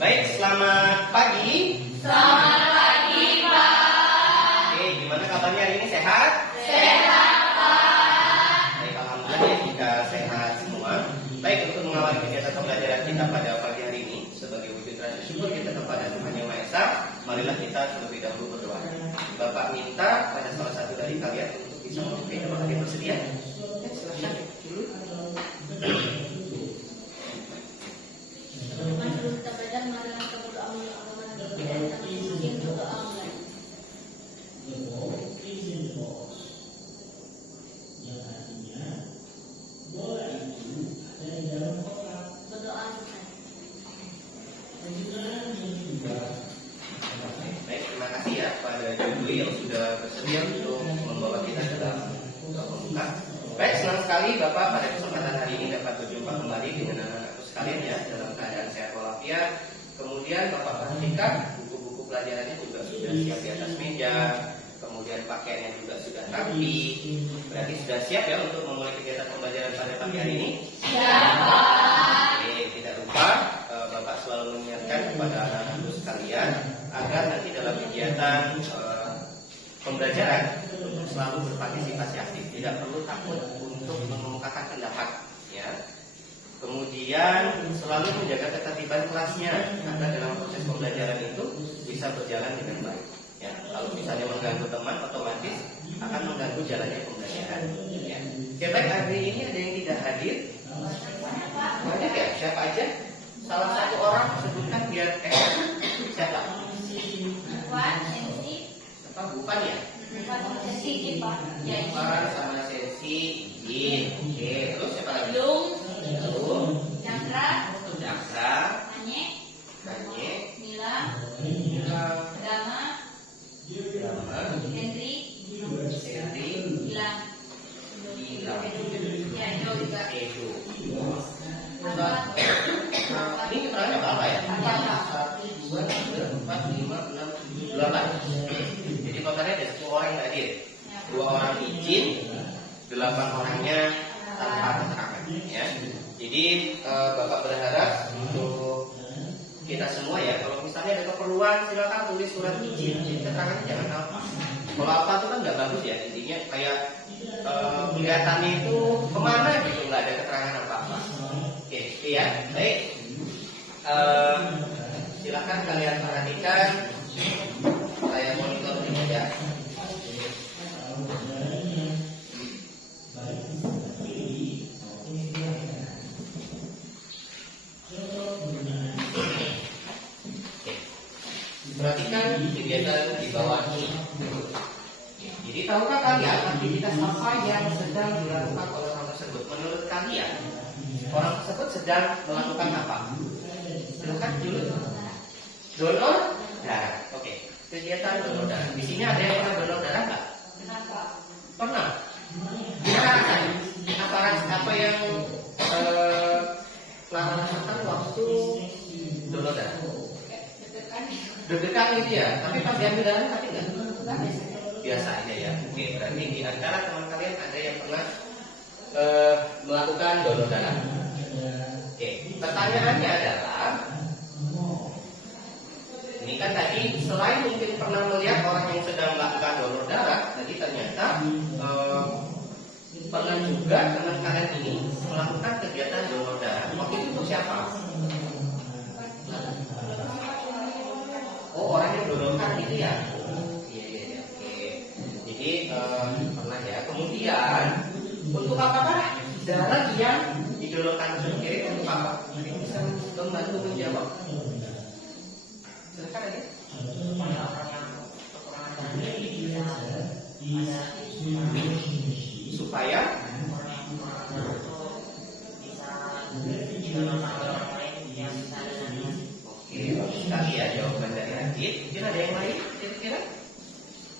Baik, selamat pagi. Selamat pagi, Pak. Oke, gimana kabarnya hari ini? Sehat? Sehat, Pak. Baik, alhamdulillah ya jika sehat semua. Baik, untuk mengawali kegiatan pembelajaran kita pada pagi hari ini, sebagai wujud rasa syukur kita kepada Tuhan Yang Maha Esa, marilah kita terlebih dahulu berdoa. Bapak minta pada salah satu dari kalian untuk bisa memimpin. Apakah dia bersedia? Ya, silahkan dulu. Sebelum kita belajar, mari kita berdoa melalui agama dan kita mungkin berdoa online. Berdoa selesai. Baik, terima kasih ya pada Juli yang sudah bersedia untuk membawa kita dalam pembuka. Baik, senang sekali Bapak pada kesempatan hari ini dapat berjumpa kembali dengan anak-anakku sekalian ya dalam keadaan sehat walafiat. Kemudian Bapak perhatikan buku-buku pelajarannya juga sudah siap di atas meja. Kemudian pakaiannya juga sudah rapi. Berarti sudah siap ya untuk memulai kegiatan pembelajaran pada pagi hari ini. Siap, Pak. Oke, tidak lupa Bapak selalu mengingatkan kepada anak-anakku sekalian agar nanti dalam kegiatan pembelajaran untuk selalu berpartisipasi aktif, tidak perlu takut untuk mengemukakan pendapat, ya. Kemudian selalu menjaga ketertiban kelasnya agar dalam proses pembelajaran itu bisa berjalan dengan baik. Ya, kalau misalnya mengganggu teman, otomatis akan mengganggu jalannya pembelajaran. Ya. Oke, baik, hari ini ada yang tidak hadir. Banyak ya, siapa aja? Salah satu orang sebutkan biar siapa? Bukan sensi. Apa bukan ya? Bukan sensi, Pak. Ya, Bukan sama sensi, izin. Oke, terus siapa lagi? Belum. Belum. Chandra. Jaksa, Anye. Kanye, Mila. Dama. Drama, Henry. Sandy, Gilang. Gilang, Ya, Jo juga. Edo. Apa? Ini keterangannya apa ya? Apa? 1, 2, 3, 4, 5, 6, 7, 8. Jadi totalnya ada 10 orang yang hadir. 2 orang izin, 8 orangnya tanpa keterangan. Ya. Jadi Bapak berharap untuk kita semua ya, kalau misalnya ada keperluan silakan tulis surat izin. Jadi keterangannya jangan apa. Kalau apa itu kan nggak bagus ya. Intinya kayak kelihatannya itu kemana gitu, nggak ada keterangan apa-apa. Oke, ya, baik. Silakan kalian perhatikan. Saya monitor ini ya. Perhatikan kegiatan di bawah ini. Jadi tahukah kalian aktivitas apa yang sedang dilakukan oleh orang tersebut? Menurut kalian orang tersebut sedang melakukan apa? Silakan dulu. Donor darah. Oke. Kegiatan donor darah. Di sini ada yang pernah donor darah nggak? Kenapa? Pernah. Gimana rasanya? Apa yang Clara rasakan waktu donor darah? Deg-degan gitu ya. Tapi pas diambil darah mati nggak? Biasa aja ya. Oke. Berarti di antara teman kalian ada yang pernah melakukan donor darah. Oke. Pertanyaannya adalah, ini kan tadi selain mungkin pernah melihat orang yang sedang melakukan donor darah, tadi ternyata pernah juga teman kalian ini melakukan kegiatan donor darah. Waktu itu untuk siapa? Oh, orang yang donorkan gitu ya? Iya, oke. Jadi pernah ya. Kemudian untuk apakah darah yang didonorkan sendiri untuk apa? Jadi bisa membantu menjawab. Silakan aja. Supaya oke, bagus sekali ya jawaban dari Adit. Mungkin ada yang lain kira-kira?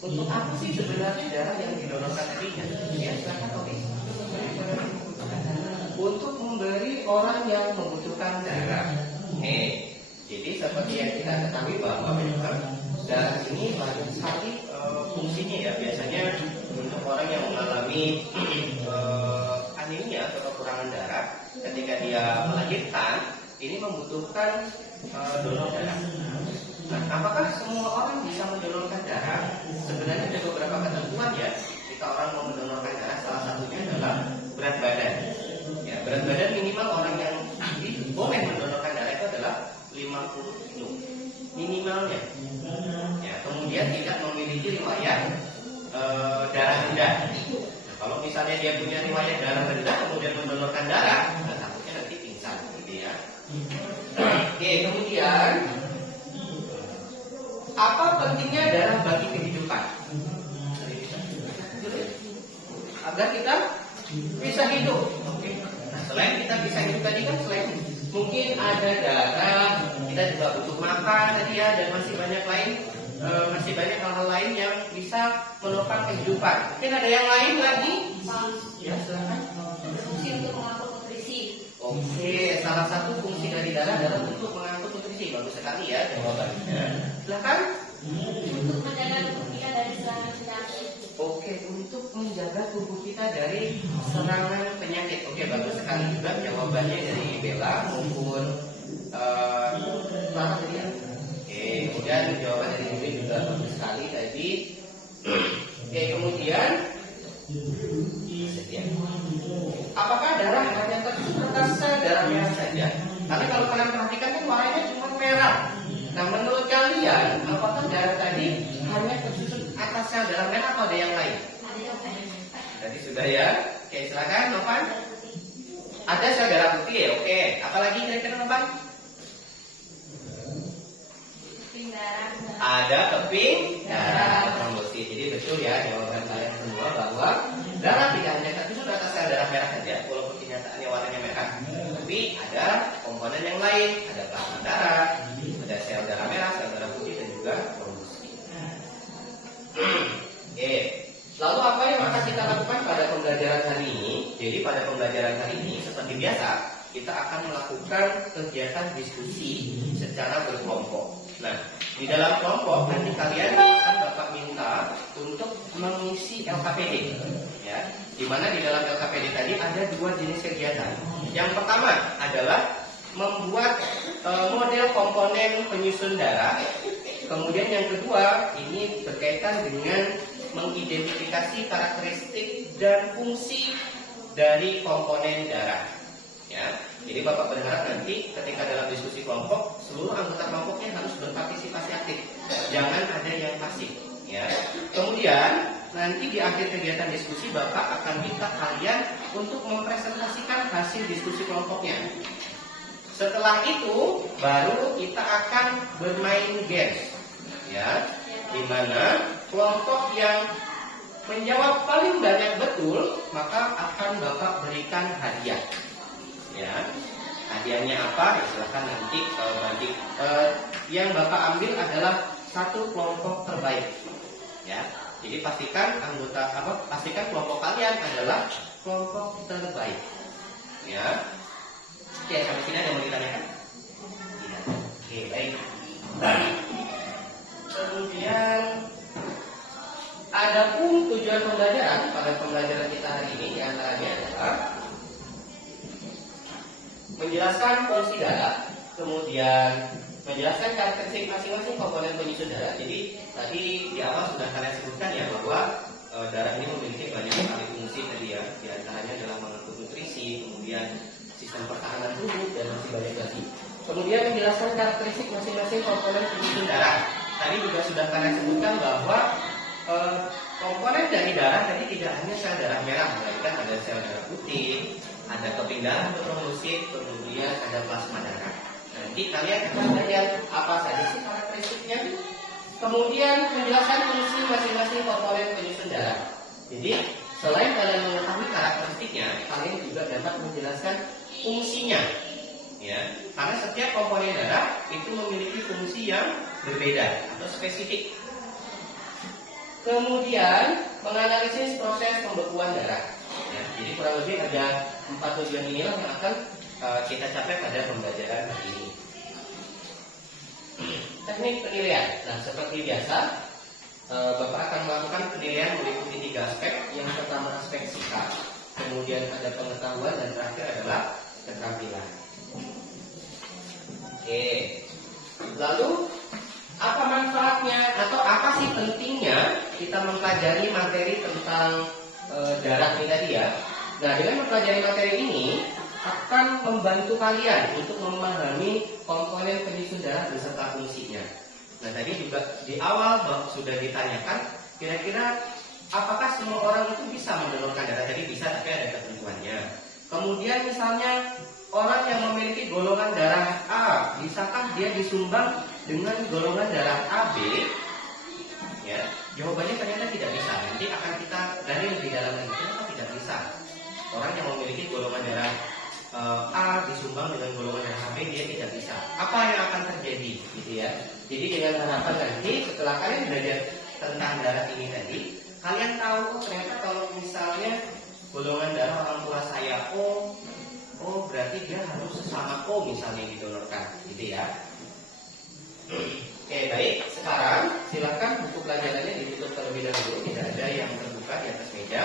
Untuk apa sih sebenarnya darah yang didonorkan tadi? Ya, silakan oke. Untuk memberi orang yang membutuhkan darah. Jadi seperti yang kita ketahui bahwa memang darah ini banyak sekali fungsinya ya. Biasanya untuk orang yang mengalami anemia atau kekurangan darah, ketika dia melahirkan, ini membutuhkan donor darah. Nah, apakah semua orang bisa mendonorkan darah? Sebenarnya ada beberapa ketentuan ya. Jika orang mau mendonorkan darah, salah satunya adalah berat badan. Ya, berat badan minimal orang yang boleh mendonorkan darah itu adalah 50 kilo minimalnya. Ya, kemudian tidak memiliki riwayat darah rendah. Nah, kalau misalnya dia punya riwayat darah rendah kemudian mendonorkan darah, nah, takutnya nanti pingsan, gitu ya. Oke, kemudian apa pentingnya darah bagi kehidupan? Agar kita bisa hidup. Oke. Nah, selain kita bisa hidup tadi kan selain mungkin ada darah, kita juga butuh makan tadi ya, dan masih banyak hal-hal lain yang bisa menopang kehidupan. Mungkin ada yang lain lagi? Ya, silakan. Fungsi untuk mengangkut nutrisi. Oke, salah satu fungsi dari darah adalah untuk mengangkut nutrisi. Bagus sekali ya jawabannya. Silakan. Untuk menjaga tubuh kita dari serangan penyakit. Oke, untuk menjaga tubuh kita dari serangan penyakit. Oke, bagus sekali juga jawabannya dari Bella maupun Clara tadi ya. Oke, kemudian jawaban dari Ibu juga bagus sekali tadi. Oke, kemudian apakah darah hanya tersusun atas sel darah merah saja? Karena kalau kalian perhatikan kan warnanya cuma merah. Nah, menurut kalian apakah darah tadi hanya tersusun atas sel darah merah atau ada yang lain? Tadi sudah ya. Oke, silakan Novan. Ada sel darah putih ya. Oke, apalagi kira-kira Novan? Keping darah. Ada keping darah trombosit. Jadi betul ya jawaban kalian semua bahwa darah tidak hanya tersusun atas sel darah merah saja, walaupun kenyataannya warnanya merah, tapi ada komponen yang lain, ada plasma darah, ada sel darah merah, sel darah putih dan juga trombosit. Oke. Lalu apa yang akan kita lakukan pada pembelajaran hari ini? Jadi pada pembelajaran hari ini seperti biasa kita akan melakukan kegiatan diskusi secara berkelompok. Nah, di dalam kelompok nanti kalian akan Bapak minta untuk mengisi LKPD, ya. Di mana di dalam LKPD tadi ada dua jenis kegiatan. Yang pertama adalah membuat model komponen penyusun darah. Kemudian yang kedua ini berkaitan dengan mengidentifikasi karakteristik dan fungsi dari komponen darah. Ya, jadi Bapak berharap nanti ketika dalam diskusi kelompok seluruh anggota kelompoknya harus berpartisipasi aktif, jangan ada yang pasif. Ya, kemudian nanti di akhir kegiatan diskusi Bapak akan minta kalian untuk mempresentasikan hasil diskusi kelompoknya. Setelah itu baru kita akan bermain games, ya, di mana kelompok yang menjawab paling banyak betul maka akan Bapak berikan hadiah. Ya, hadiahnya apa? Ya, silakan nanti yang Bapak ambil adalah satu kelompok terbaik. Ya, jadi pastikan kelompok kalian adalah kelompok terbaik. Ya, oke, sampai sini ada yang mau ditanyakan? Tidak. Oke, baik. Kemudian adapun tujuan pembelajaran pada pembelajaran kita hari ini diantaranya adalah menjelaskan fungsi darah, kemudian menjelaskan karakteristik masing-masing komponen penyusun darah. Jadi tadi di awal sudah kalian sebutkan ya bahwa darah ini memiliki banyak sekali fungsi tadi ya. Di antaranya adalah mengangkut nutrisi, kemudian sistem pertahanan tubuh dan masih banyak lagi. Kemudian menjelaskan karakteristik masing-masing komponen penyusun darah. Tadi juga sudah kalian sebutkan bahwa komponen dari darah tadi tidak hanya sel darah merah, melainkan ada sel darah putih, ada keping darah atau trombosit, kemudian ada plasma darah. Nanti kalian akan belajar apa saja sih karakteristiknya. Kemudian menjelaskan fungsi masing-masing komponen penyusun darah. Jadi selain kalian mengetahui karakteristiknya, kalian juga dapat menjelaskan fungsinya. Ya, karena setiap komponen darah itu memiliki fungsi yang berbeda atau spesifik. Kemudian menganalisis proses pembekuan darah. Ya, jadi kurang lebih ada 4 tujuan inilah yang akan kita capai pada pembelajaran hari ini. Teknik penilaian. Nah, seperti biasa, Bapak akan melakukan penilaian meliputi 3 aspek. Yang pertama aspek sikap, kemudian ada pengetahuan, dan terakhir adalah keterampilan. Oke. mempelajari materi tentang darah ini tadi ya. Nah, dengan mempelajari materi ini akan membantu kalian untuk memahami komponen penyusun darah beserta fungsinya. Nah, tadi juga di awal sudah ditanyakan, kira-kira apakah semua orang itu bisa mendonorkan darah? Jadi bisa, tapi ada ketentuannya. Kemudian misalnya orang yang memiliki golongan darah A, bisakah dia disumbang dengan golongan darah AB? Ya, jawabannya ternyata tidak bisa. Nanti akan kita dari lebih dalam lagi, kenapa tidak bisa? Orang yang memiliki golongan darah A disumbang dengan golongan darah AB, dia tidak bisa. Apa yang akan terjadi, gitu ya? Jadi dengan harapan nanti setelah kalian belajar tentang darah ini tadi, kalian tahu ternyata kalau misalnya golongan darah orang tua saya O, berarti dia harus sesama O misalnya didonorkan, gitu ya. Oke, baik. Sekarang silakan buku pelajarannya ditutup terlebih dahulu, tidak ada yang terbuka di atas meja.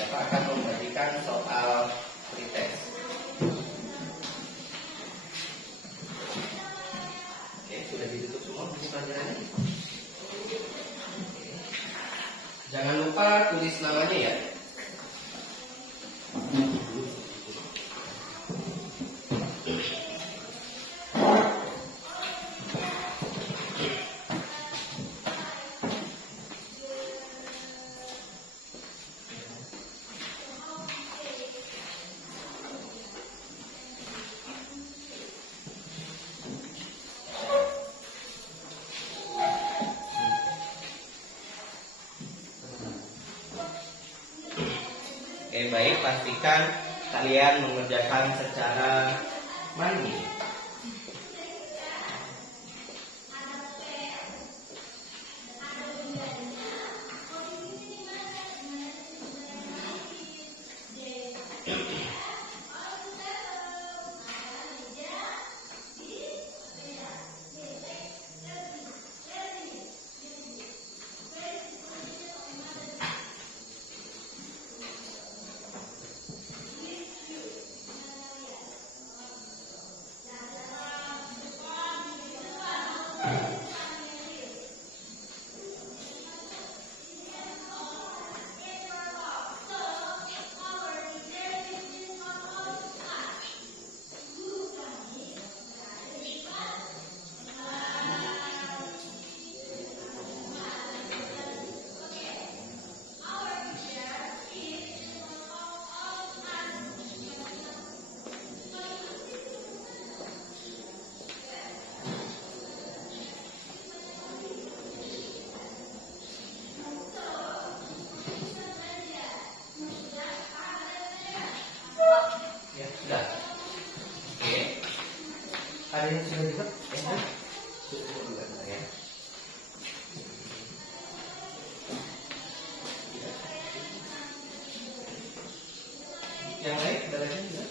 Bapak akan membagikan soal pretest. Oke, sudah ditutup semua buku pelajarannya. Jangan lupa tulis namanya ya. Oke, baik, pastikan kalian mengerjakan secara mandiri. Ada yang sudah dibuat? Sudah ya. Yang lain ada lagi juga?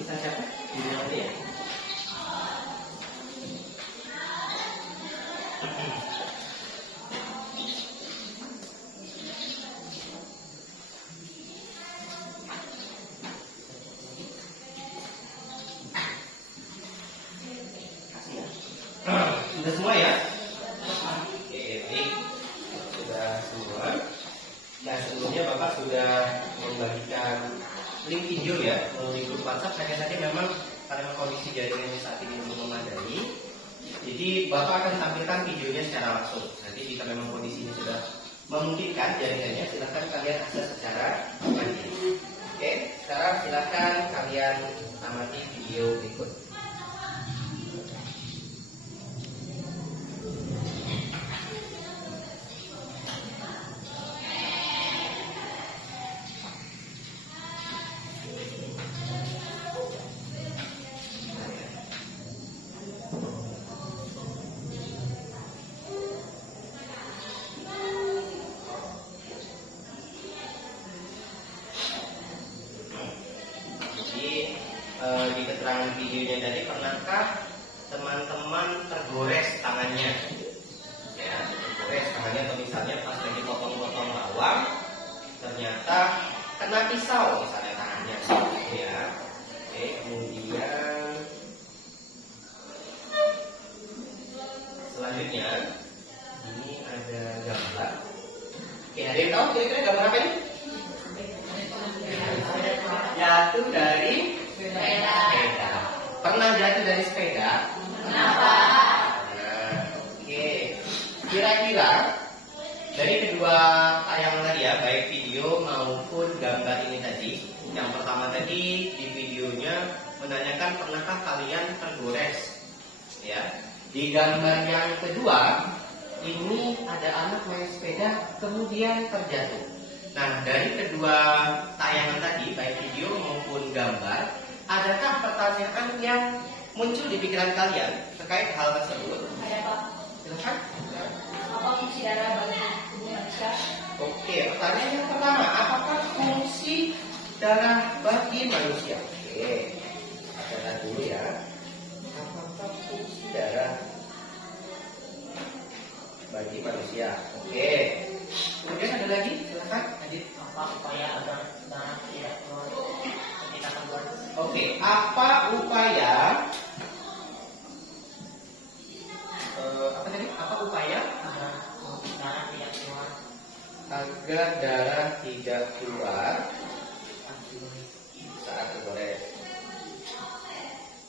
Bisa siapa? Di dalam ya. Sudah semua ya? Oke, baik. Sudah semua. Nah, sebelumnya Bapak sudah membagikan link video ya melalui grup WhatsApp. Hanya saja memang karena kondisi jaringannya saat ini belum memadai, jadi Bapak akan tampilkan videonya secara langsung. Nanti jika memang kondisinya sudah memungkinkan jaringannya, silahkan kalian akses secara mandiri. Oke, sekarang silahkan kalian amati video berikut. di keterangan videonya tadi, pernahkah teman-teman tergores tangannya? Ya, tergores tangannya, atau misalnya pas lagi potong-potong bawang ternyata kena pisau misalnya tangannya, ya. Oke, kemudian selanjutnya ini ada gambar. Oke, ada yang tahu kira-kira gambar apa ini? Jatuh dari sepeda. Pernah jatuh dari sepeda? Kenapa? Nah, oke. Kira-kira dari kedua tayangan tadi ya, baik video maupun gambar ini tadi, yang pertama tadi di videonya menanyakan pernahkah kalian tergores, ya. Di gambar yang kedua ini ada anak main sepeda kemudian terjatuh. Nah, dari kedua tayangan tadi, baik video maupun gambar, adakah pertanyaan yang muncul di pikiran kalian terkait hal tersebut? Ada Pak. Silakan. Apa fungsi darah bagi tubuh manusia? Oke, pertanyaan yang pertama, apakah fungsi darah bagi manusia? Oke, catat dulu ya. Apakah fungsi darah bagi manusia? Oke. Kemudian ada lagi, silakan, Adit. Apa upaya agar darah tidak keluar ketika tergores? Oke, apa upaya? Apa tadi? Apa upaya Agar darah tidak keluar agar darah tidak keluar saat tergores?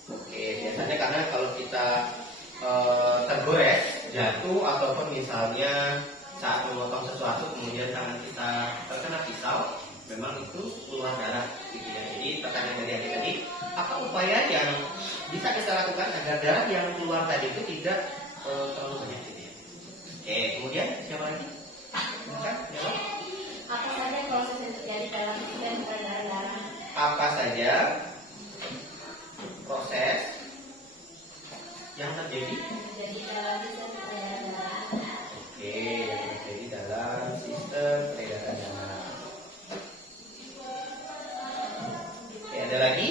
Oke, biasanya karena kalau kita tergores, jatuh, ataupun misalnya saat memotong sesuatu kemudian tangan kita terkena pisau, memang itu keluar darah, gitu ya. Jadi pertanyaan dari Adi tadi, apa upaya yang bisa kita lakukan agar darah yang keluar tadi itu tidak terlalu banyak, gitu ya. Oke, kemudian siapa lagi? Silakan, jawab. Apa saja proses yang terjadi dalam sistem peredaran darah? Apa saja proses yang terjadi? Jadi dalam sistem peredaran darah. Oke, yang terjadi dalam sistem peredaran darah. Oke, ada lagi?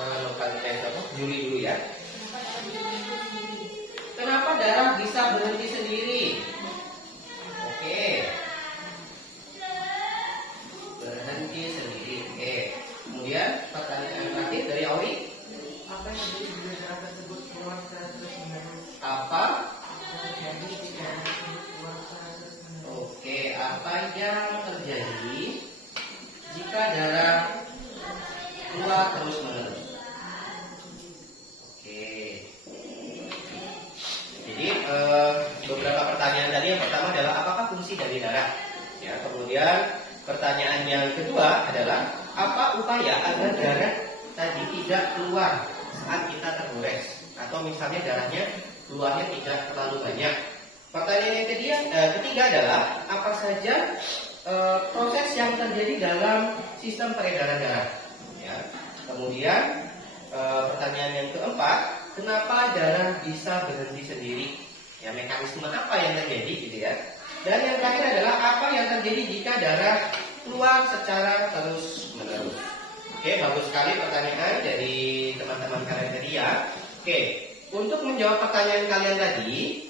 Lokal tes apa? Juli dulu ya. Kenapa darah bisa berhenti sendiri? Oke. Berhenti sendiri. Oke. Kemudian pertanyaan terakhir dari Auri. apa yang terjadi bila darah tersebut keluar secara terus-menerus? Apa? Jadi jika darah tersebut keluar secara terus-menerus. Oke, apa yang terjadi jika darah keluar terus-menerus? Oke. Jadi beberapa pertanyaan tadi, yang pertama adalah apakah fungsi dari darah? Ya, kemudian pertanyaan yang kedua adalah apa upaya agar darah tadi tidak keluar saat kita tergores, atau misalnya darahnya keluarnya tidak terlalu banyak. Pertanyaan yang ketiga adalah apa saja proses yang terjadi dalam sistem peredaran darah. Ya. Kemudian pertanyaan yang keempat, kenapa darah bisa berhenti sendiri? Ya, mekanisme apa yang terjadi, gitu ya. Dan yang terakhir adalah apa yang terjadi jika darah keluar secara terus-menerus. Oke, bagus sekali pertanyaan dari teman-teman kalian tadi ya. Oke, untuk menjawab pertanyaan kalian tadi,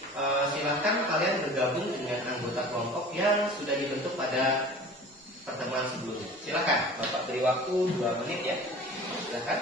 silahkan kalian bergabung dengan anggota kelompok yang sudah dibentuk pada pertemuan sebelumnya. Silakan, Bapak beri waktu 2 menit ya. Silakan.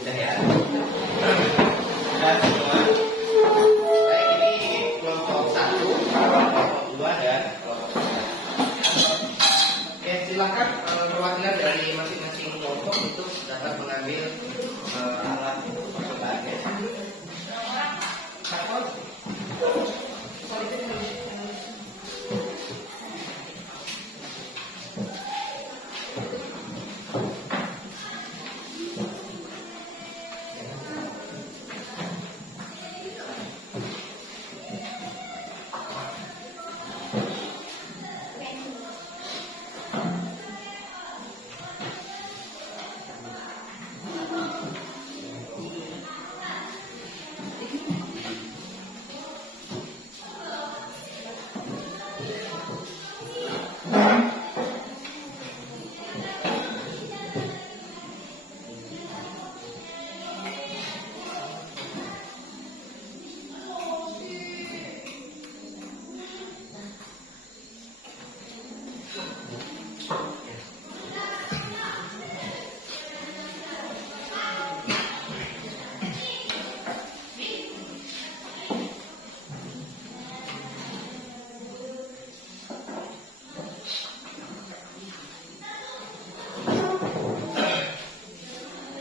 Sudah ya? Sudah semua? Baik, ini kelompok 1, kelompok 2, dan kelompok 3. Oke, silakan perwakilan dari masing-masing kelompok untuk dapat mengambil alat percobaannya.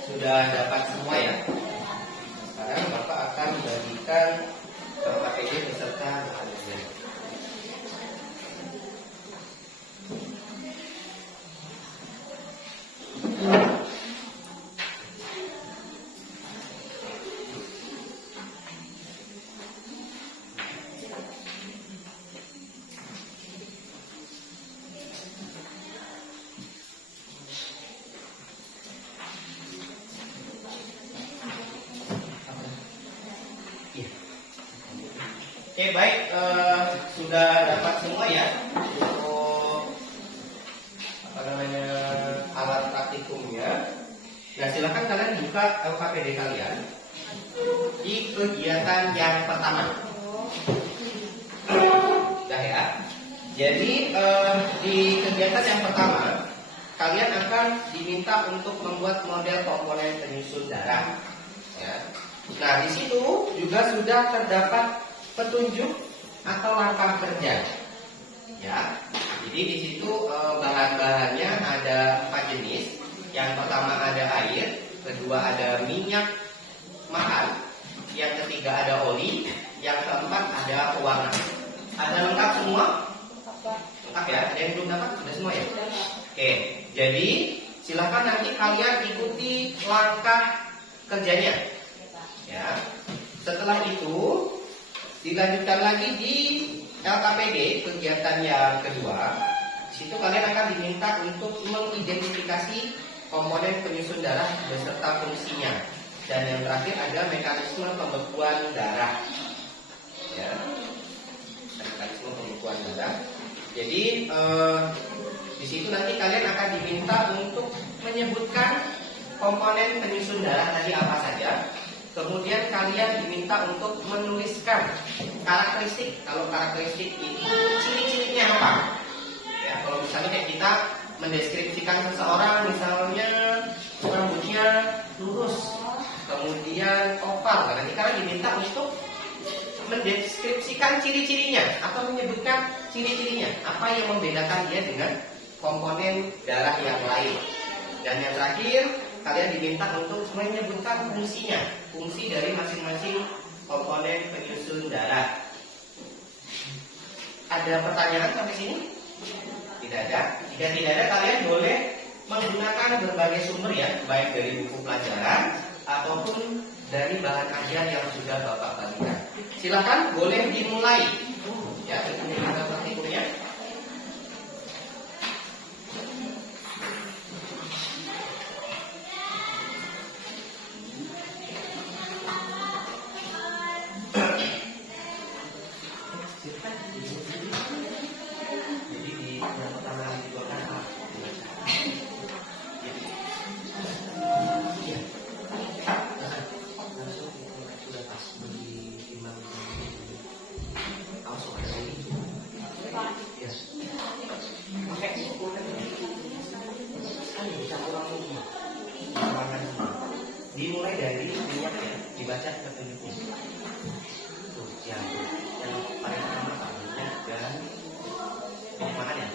Sudah dapat semua ya. Sekarang Bapak akan membagikan LKPD beserta bahannya. Oke baik, sudah dapat semua ya untuk alat praktikumnya. Nah silakan kalian buka LKPD kalian di kegiatan yang pertama. Sudah ya. Jadi di kegiatan yang pertama kalian akan diminta untuk membuat model komponen penyusun darah. Ya. Nah di situ juga sudah terdapat petunjuk atau langkah kerja, ya. Jadi di situ bahan-bahannya ada 4 jenis. Yang pertama ada air, kedua ada minyak mahal, yang ketiga ada oli, yang keempat ada pewarna. Ada lengkap semua? Lengkap ya. Ada yang belum dapat? Sudah semua ya. Oke. Jadi silakan nanti kalian ikuti langkah kerjanya, ya. Setelah itu dilanjutkan lagi di LKPD kegiatan yang kedua. Di situ kalian akan diminta untuk mengidentifikasi komponen penyusun darah beserta fungsinya. Dan yang terakhir ada mekanisme pembekuan darah. Ya, mekanisme pembekuan darah. Jadi di situ nanti kalian akan diminta untuk menyebutkan komponen penyusun darah tadi apa saja. Kemudian kalian diminta untuk menuliskan karakteristik. Kalau karakteristik itu ciri-cirinya apa? Ya, kalau misalnya kayak kita mendeskripsikan seseorang, misalnya rambutnya lurus, kemudian oval. Nanti kalian diminta untuk mendeskripsikan ciri-cirinya atau menyebutkan ciri-cirinya. Apa yang membedakan dia dengan komponen darah yang lain. Dan yang terakhir, kalian diminta untuk menyebutkan fungsinya, fungsi dari masing-masing komponen penyusun darah. Ada pertanyaan sampai sini? Tidak ada. Jika tidak ada, kalian boleh menggunakan berbagai sumber ya, baik dari buku pelajaran ataupun dari bahan ajar yang sudah Bapak bagikan. Silakan, boleh dimulai. Ya, kita praktikumnya. Dimulai dari minyak ya, dibaca petunjuknya. Tuh, yang paling pertama minyak dan minyak makan ya.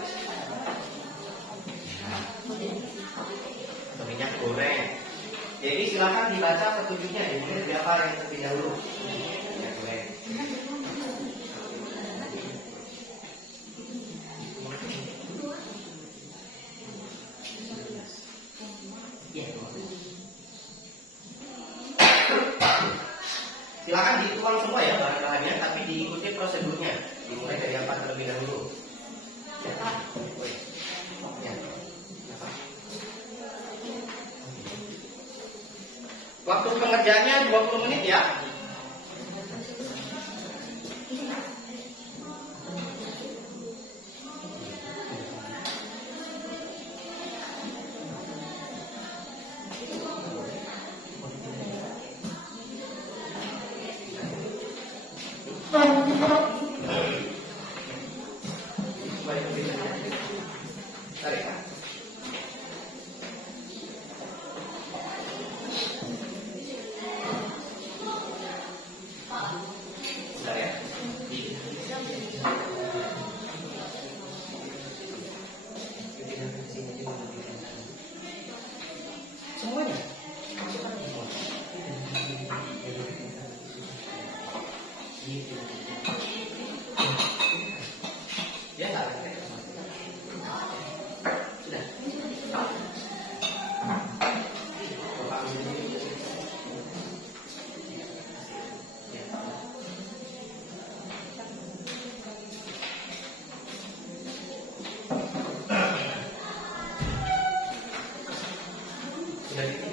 Atau minyak goreng. silakan dibaca petunjuknya. Dimulai dari apa yang terlebih dahulu. Ya, boleh. Silakan dituang semua ya bahan-bahannya, tapi diikuti prosedurnya. Dimulai dari apa terlebih dahulu. Ya, boleh. Ya. Apa? Waktu pengerjaannya 20 menit ya. Tarik. Bentar ya. Semuanya. Ya, tarik. Sudah. Bapak ambil ini. Ya. Sudah gitu.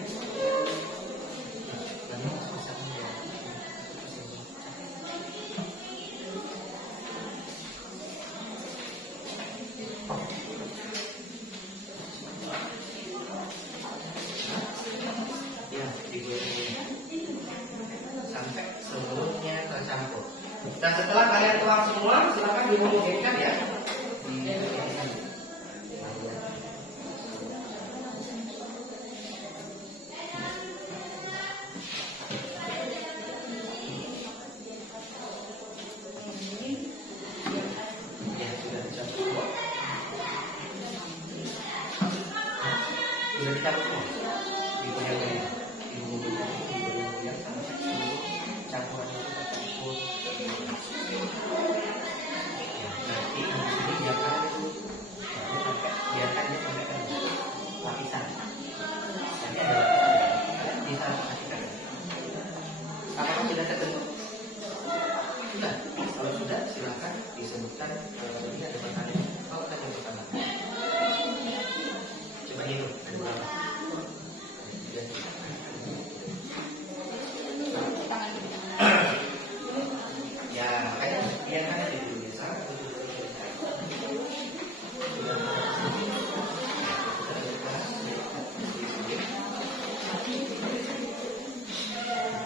Ya, digoreng sampai seluruhnya tercampur. Dan setelah kalian tuang semua, silakan dihomogenikan ya. Ya, sudah dicampur semua. Sudah dicampur semua. Digoyang-goyang. Digoyang-goyang sampai seluruh campurannya itu tercampur. Ya, nanti di sini biarkan itu biarkan dia sampai ke lapisan. Nanti ada lapisan bisa matikan. Apakah sudah terbentuk? Sudah. Kalau sudah, silakan disebutkan. Ini ada pertanyaan. Kalau ada yang pertama, coba hitung ada berapa? Ya, makanya biarkan aja dulu ya. Sangat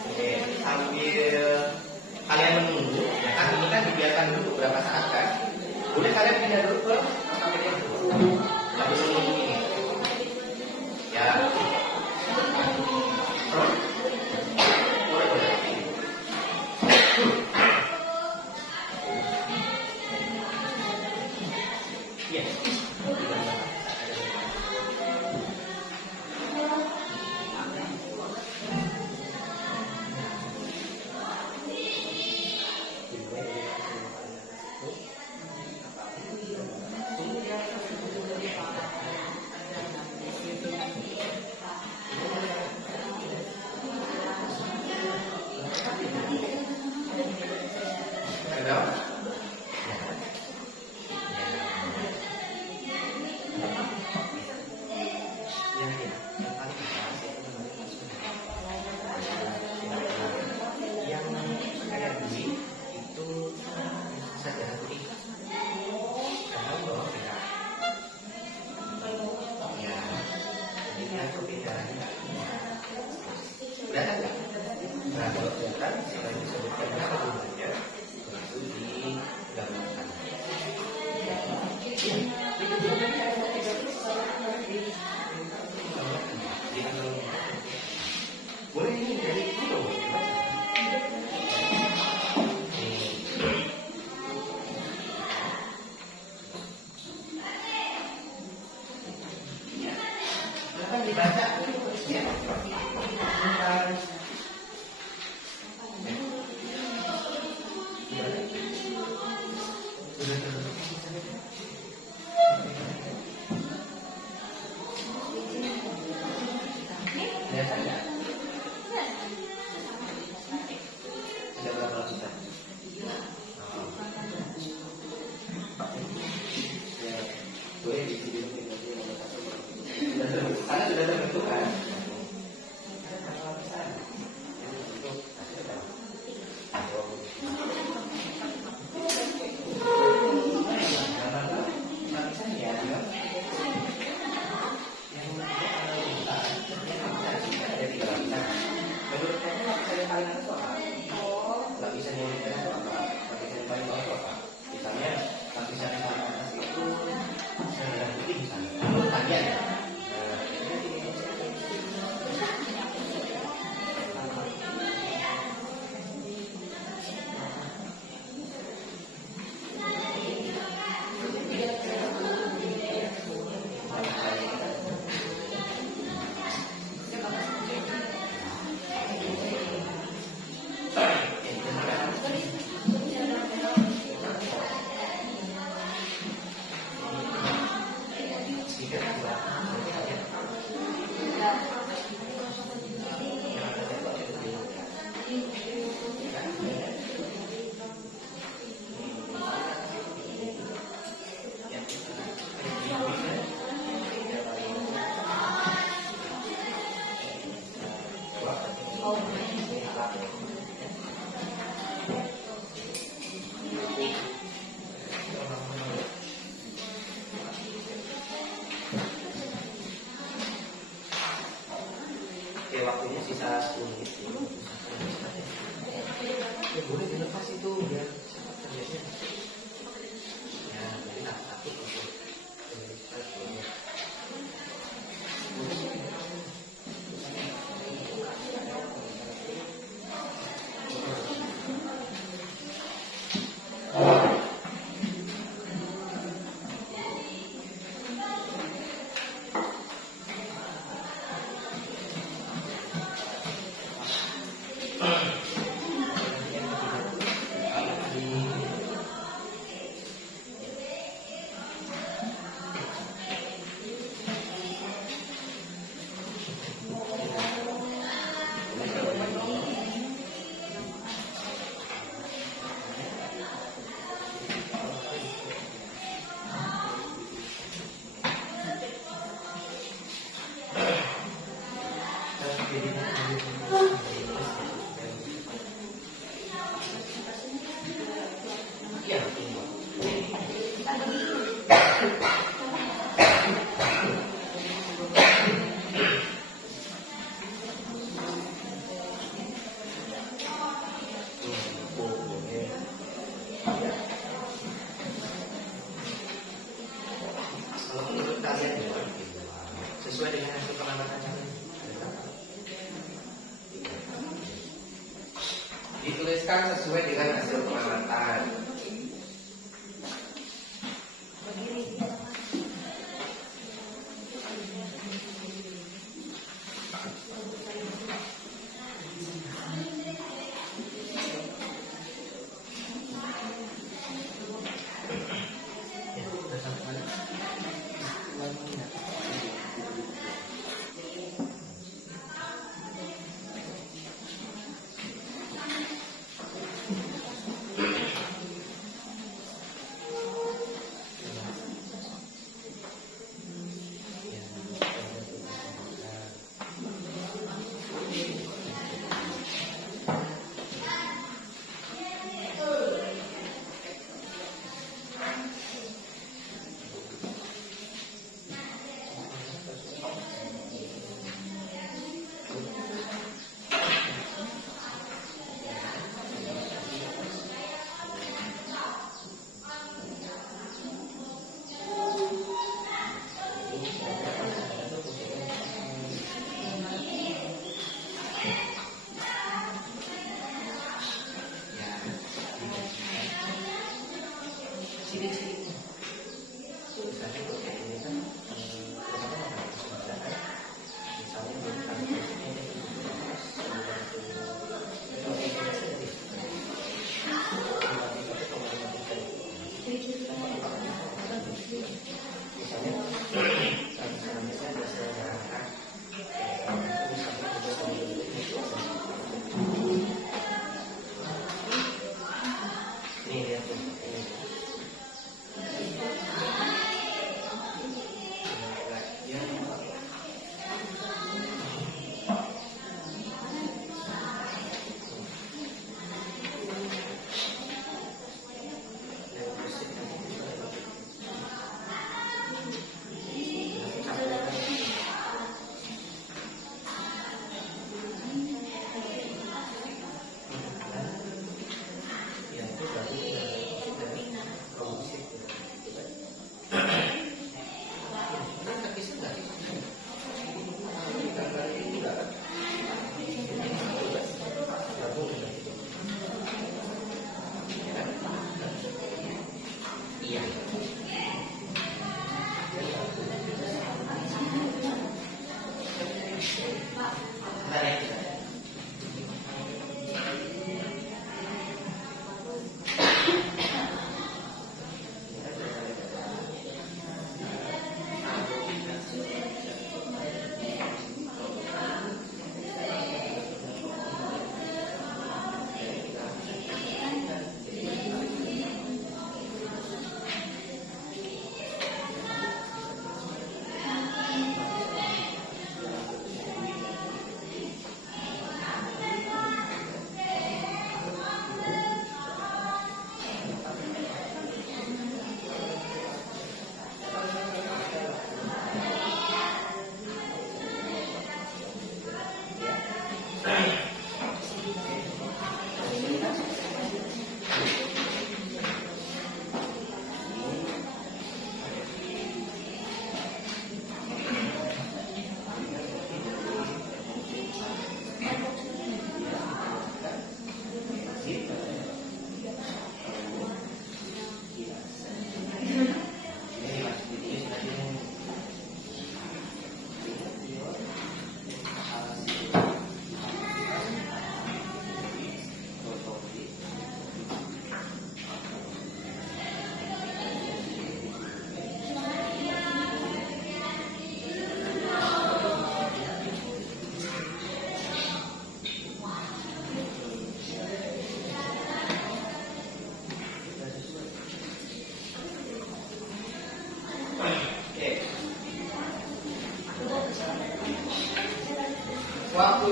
Oke, sambil kalian menunggu, ya kan ini kan dibiarkan dulu beberapa saat kan. Boleh kalian pindah dulu ke tempat yang dulu. Sambil menunggu ini. Ya. Boleh, boleh. Iya. Ada? Ya, ya. Yang paling atas itu namanya masukan. Yang kayak gini itu saja putih. Karena bawah tidak. Ya, ini aku tidak. Udah ada. Nah, kalau bukan, saya disebutkan apa tujuannya? Itu digambarkan. Boleh ini dari itu. Silakan dibaca. Ya. Karena sudah terbentuk kan. Oke, waktunya sisa 10 menit. Ya, boleh dilepas itu biar cepat terjadi. Ya, jadi tak takut untuk sesuai dengan hasil pengamatan kalian. Dituliskan sesuai dengan hasil pengamatan.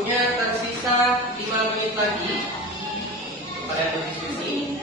Waktunya tersisa 5 menit lagi. Kalian berdiskusi.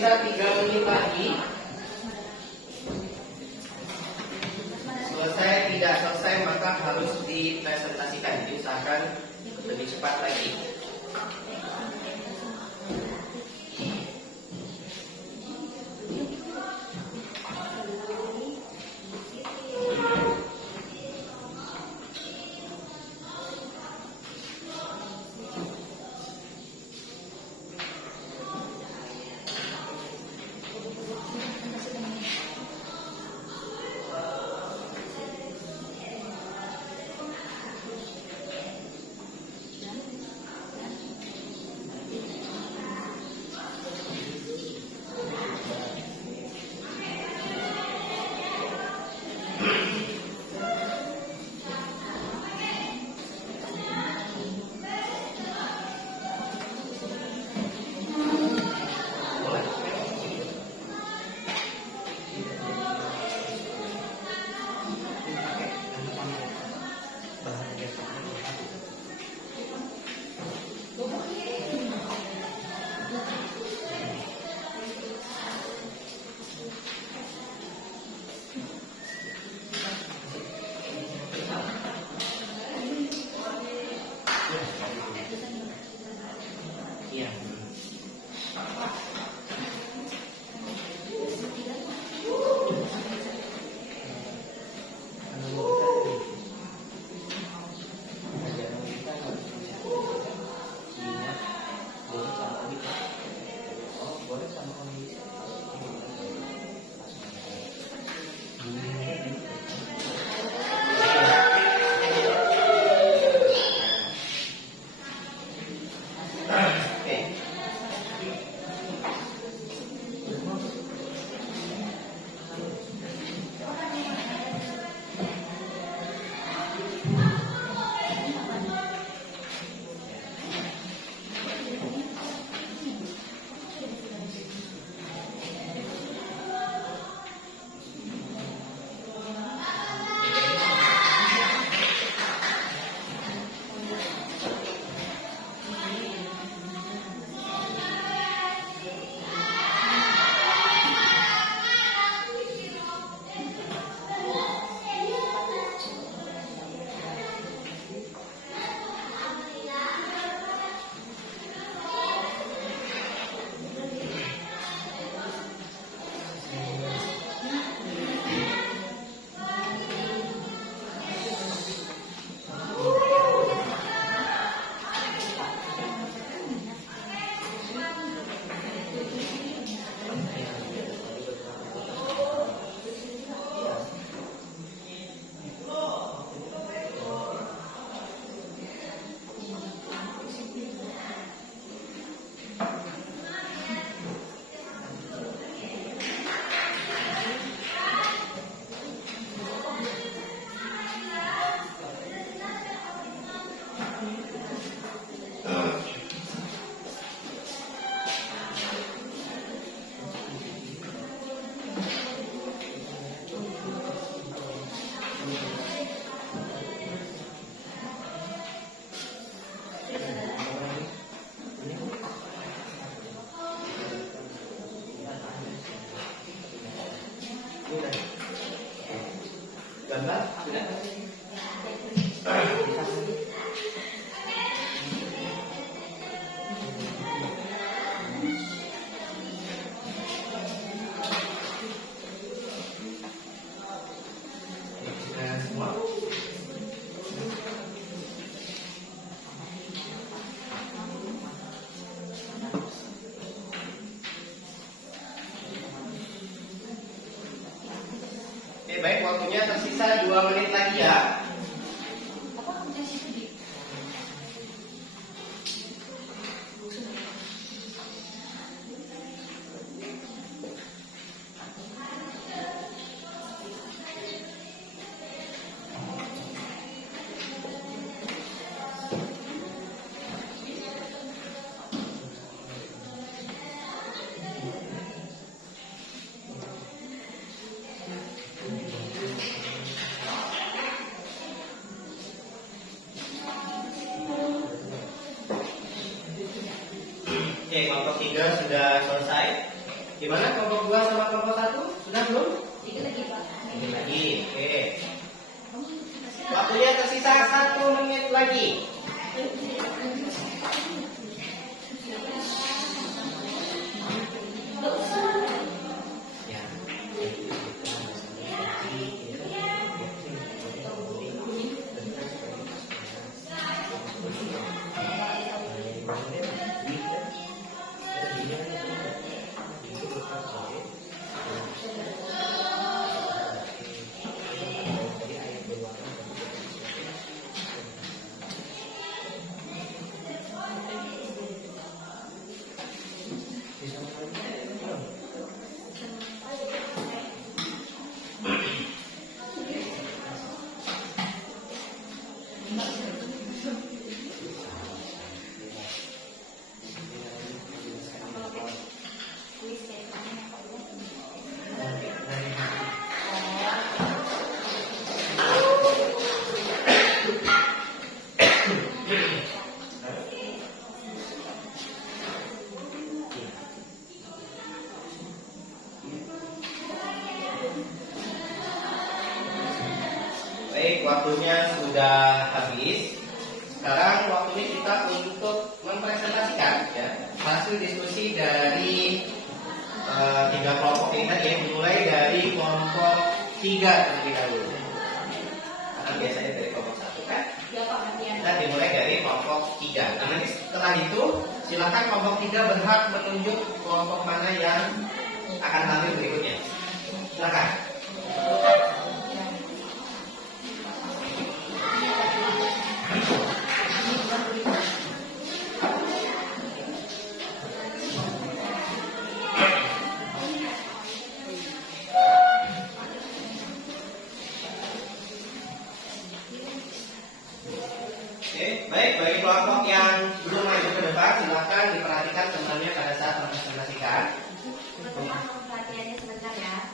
tersisa 3 menit lagi. Selesai tidak selesai maka harus dipresentasikan. Jadi usahakan lebih cepat lagi. Iya. Gambar sudah. Sudah semua. Oke, baik, waktunya tersisa 2 menit lagi ya. Oke, kelompok 3 sudah selesai. Gimana kelompok 2 sama kelompok 1? Sudah belum? Dikit lagi Pak. Ini lagi. Oke. Waktunya tersisa 1 menit lagi. Ya. Baik, waktunya sudah habis. Sekarang waktunya kita untuk mempresentasikan ya, hasil diskusi dari 3 kelompok ini tadi, dimulai dari kelompok 3 terlebih dahulu. Karena biasanya dari kelompok 1 kan? Ya Pak, gantian. Kita dimulai dari kelompok 3. Nah, nanti setelah itu silakan kelompok 3 berhak menunjuk kelompok mana yang akan tampil berikutnya. Silakan. Oke, baik, bagi kelompok yang belum maju ke depan, silakan diperhatikan temannya pada saat mempresentasikan. Pertama perhatiannya sebentar ya.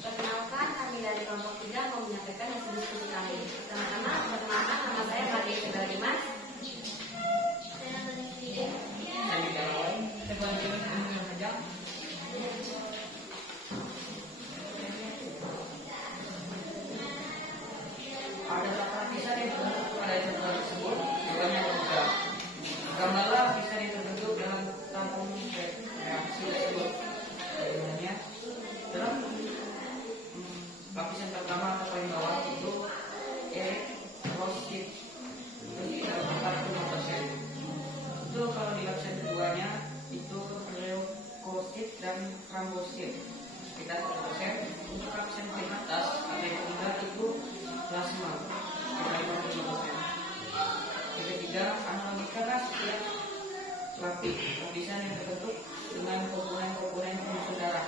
Perkenalkan, kami dari kelompok 3 mau menyampaikan hasil diskusi kami. Pertama-tama, perkenalkan nama saya Maria Isabel Dimas. Ada 8 lapisan yang terbentuk pada jurnal tersebut. Jawabannya ada 3. Gambarlah lapisan yang terbentuk dalam tampung reaksi tersebut. Jawabannya dalam lapisan pertama atau paling bawah itu erosit sekitar 45%. Itu kalau di lapisan keduanya itu leukosit dan thrombosit sekitar 1%. Untuk lapisan paling atas ada yang ketiga itu plasma sekitar 55%. Yang ketiga, analogikanlah setiap lapisan yang terbentuk dengan komponen-komponen pengusung darah.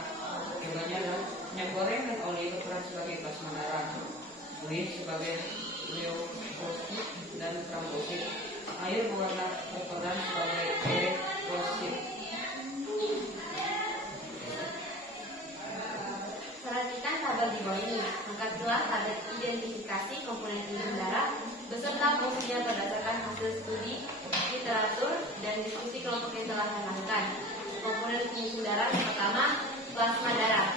Jawabannya adalah minyak goreng dan oli berperan sebagai plasma darah, kulit sebagai leukosit dan trombosit, air berwarna berperan sebagai eritrosit. Perhatikan tabel di bawah ini. Angkatlah tabel identifikasi komponen pengusung darah beserta fungsinya berdasarkan hasil studi, literatur, dan diskusi kelompok yang telah dilakukan. Komponen pengusung darah yang pertama, plasma darah.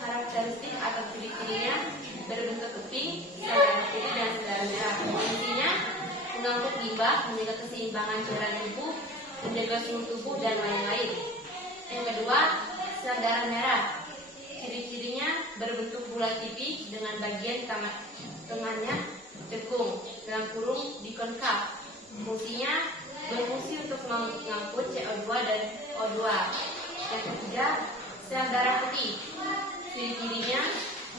Karakteristik atau ciri-cirinya berbentuk keping, sel darah putih dan sel darah merah. Fungsinya mengangkut limbah, menjaga keseimbangan cairan tubuh, menjaga suhu tubuh dan lain-lain. Yang kedua, sel darah merah. Ciri-cirinya berbentuk bulat tipis dengan bagian tengahnya cekung, dalam kurung dikonkav. Fungsinya berfungsi untuk mengangkut CO2 dan O2. Yang ketiga, sel darah putih. Ciri-cirinya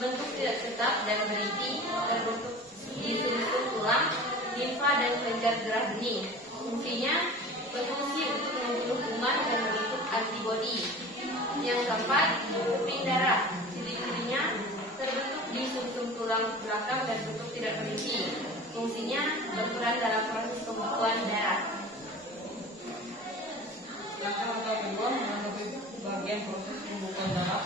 bentuk tidak tetap dan berisi, terbentuk di sumsum tulang, limfa dan kelenjar darah bening. Fungsinya berfungsi untuk membunuh kuman dan membentuk antibodi. Yang keempat, keping darah. Ciri-cirinya terbentuk di sumsum tulang belakang dan bentuk tidak berisi. Fungsinya berperan dalam proses pembekuan darah. Langkah kedua menanggapi bagian proses pembekuan darah.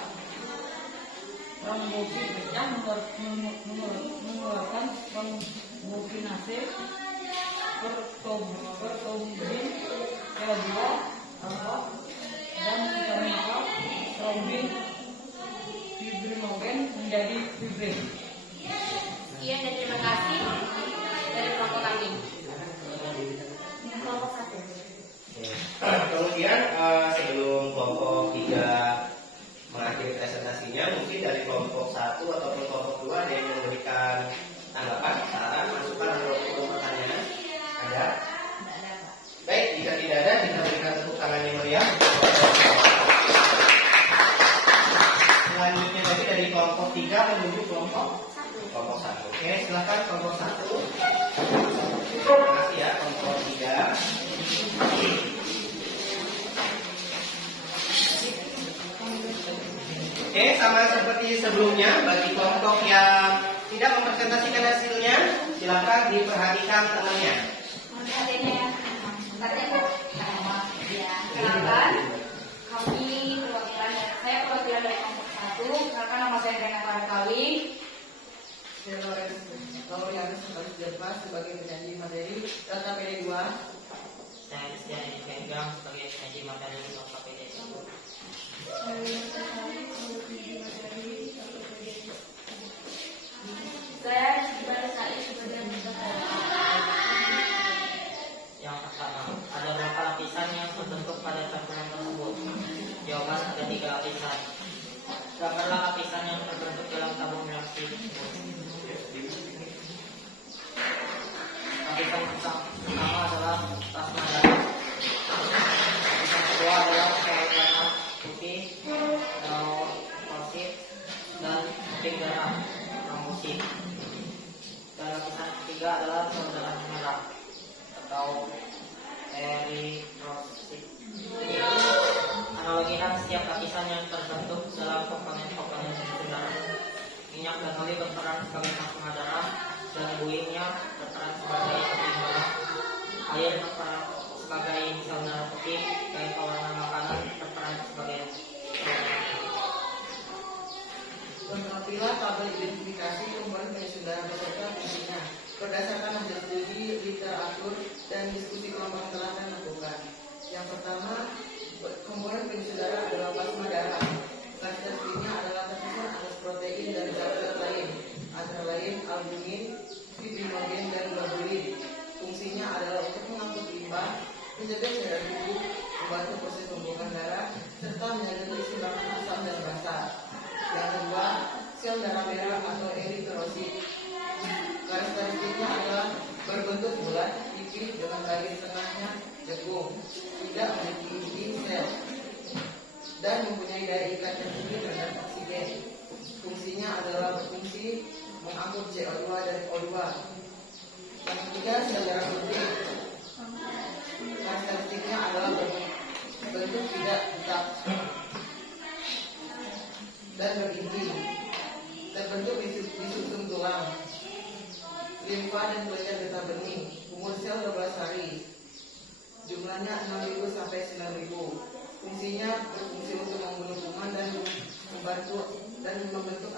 Trombosit pecah mengeluarkan trombokinase pertombin, CO2, alfa, dan vitamin A. fibrinogen menjadi fibrin. Sekian dan terima kasih dari kelompok kami. Kelompok 1. Kemudian sebelum kelompok 3 mengakhiri presentasinya, mungkin dari kelompok 1 ataupun kelompok 2 ada yang memberikan tanggapan, saran, masukan atau pertanyaan? Ada? Baik, jika tidak ada, kita berikan tepuk tangan yang meriah. Selanjutnya lagi dari kelompok 3 menuju kelompok 1. Oke, silakan kelompok 1. Terima kasih ya kelompok 3. Oke, sama seperti sebelumnya, bagi kelompok yang tidak mempresentasikan hasilnya, silakan diperhatikan temannya. Kenalkan, kami saya perwakilan dari kelompok 1. Kenalkan, nama saya Rena Parakawi. Saya Laurianus Kembali Sudirman sebagai penyanyi materi data PD 2. Saya Kristian Pegang sebagai penyaji materi untuk KPD. Saya Ibadah Said sebagai Yang pertama, ada berapa lapisan yang terbentuk pada campuran tersebut? Jawaban ada 3 lapisan. Gambarlah lapisan yang terbentuk dalam tabung reaksi tersebut. Lapisan pertama adalah plasma darah. Lapisan kedua adalah sel darah putih atau klosit dan pink darah trombosit. Dan lapisan ketiga adalah sel darah merah atau eritrosit. Analogikan setiap lapisan yang terbentuk dalam komponen-komponen darah. Minyak dan oli berperan sebagai plasma darah dan buihnya berperan sebagai putih darah. Air berperan sebagai sel darah putih dan pewarna makanan berperan sebagai Lengkapilah tabel identifikasi komponen pengisi darah beserta fungsinya berdasarkan hasil studi, literatur, dan diskusi kelompok yang telah kami lakukan. Yang pertama, komponen pengisi darah adalah plasma darah. Karakteristiknya adalah tersusun atas protein dan zat-zat lain, antara lain albumin, fibrinogen, dan globulin. Fungsinya adalah untuk mengangkut limbah, menjaga cairan tubuh, membantu proses pembuangan darah, serta menjaga keseimbangan asam dan basa. Yang kedua, sel darah merah atau eritrosit. Karakteristiknya adalah berbentuk bulat, tipis dengan garis tengahnya jagung, tidak memiliki inti sel, dan mempunyai daya ikat yang tinggi terhadap oksigen. Fungsinya adalah berfungsi mengangkut CO2 dan O2. Yang ketiga, sel darah putih. Karakteristiknya adalah berbentuk tidak tetap dan berinti, terbentuk di susum tulang, limfa dan kelenjar getah bening. Umur sel 12 hari. Jumlahnya 6.000 sampai 9.000. Fungsinya berfungsi untuk membunuh kuman dan membentuk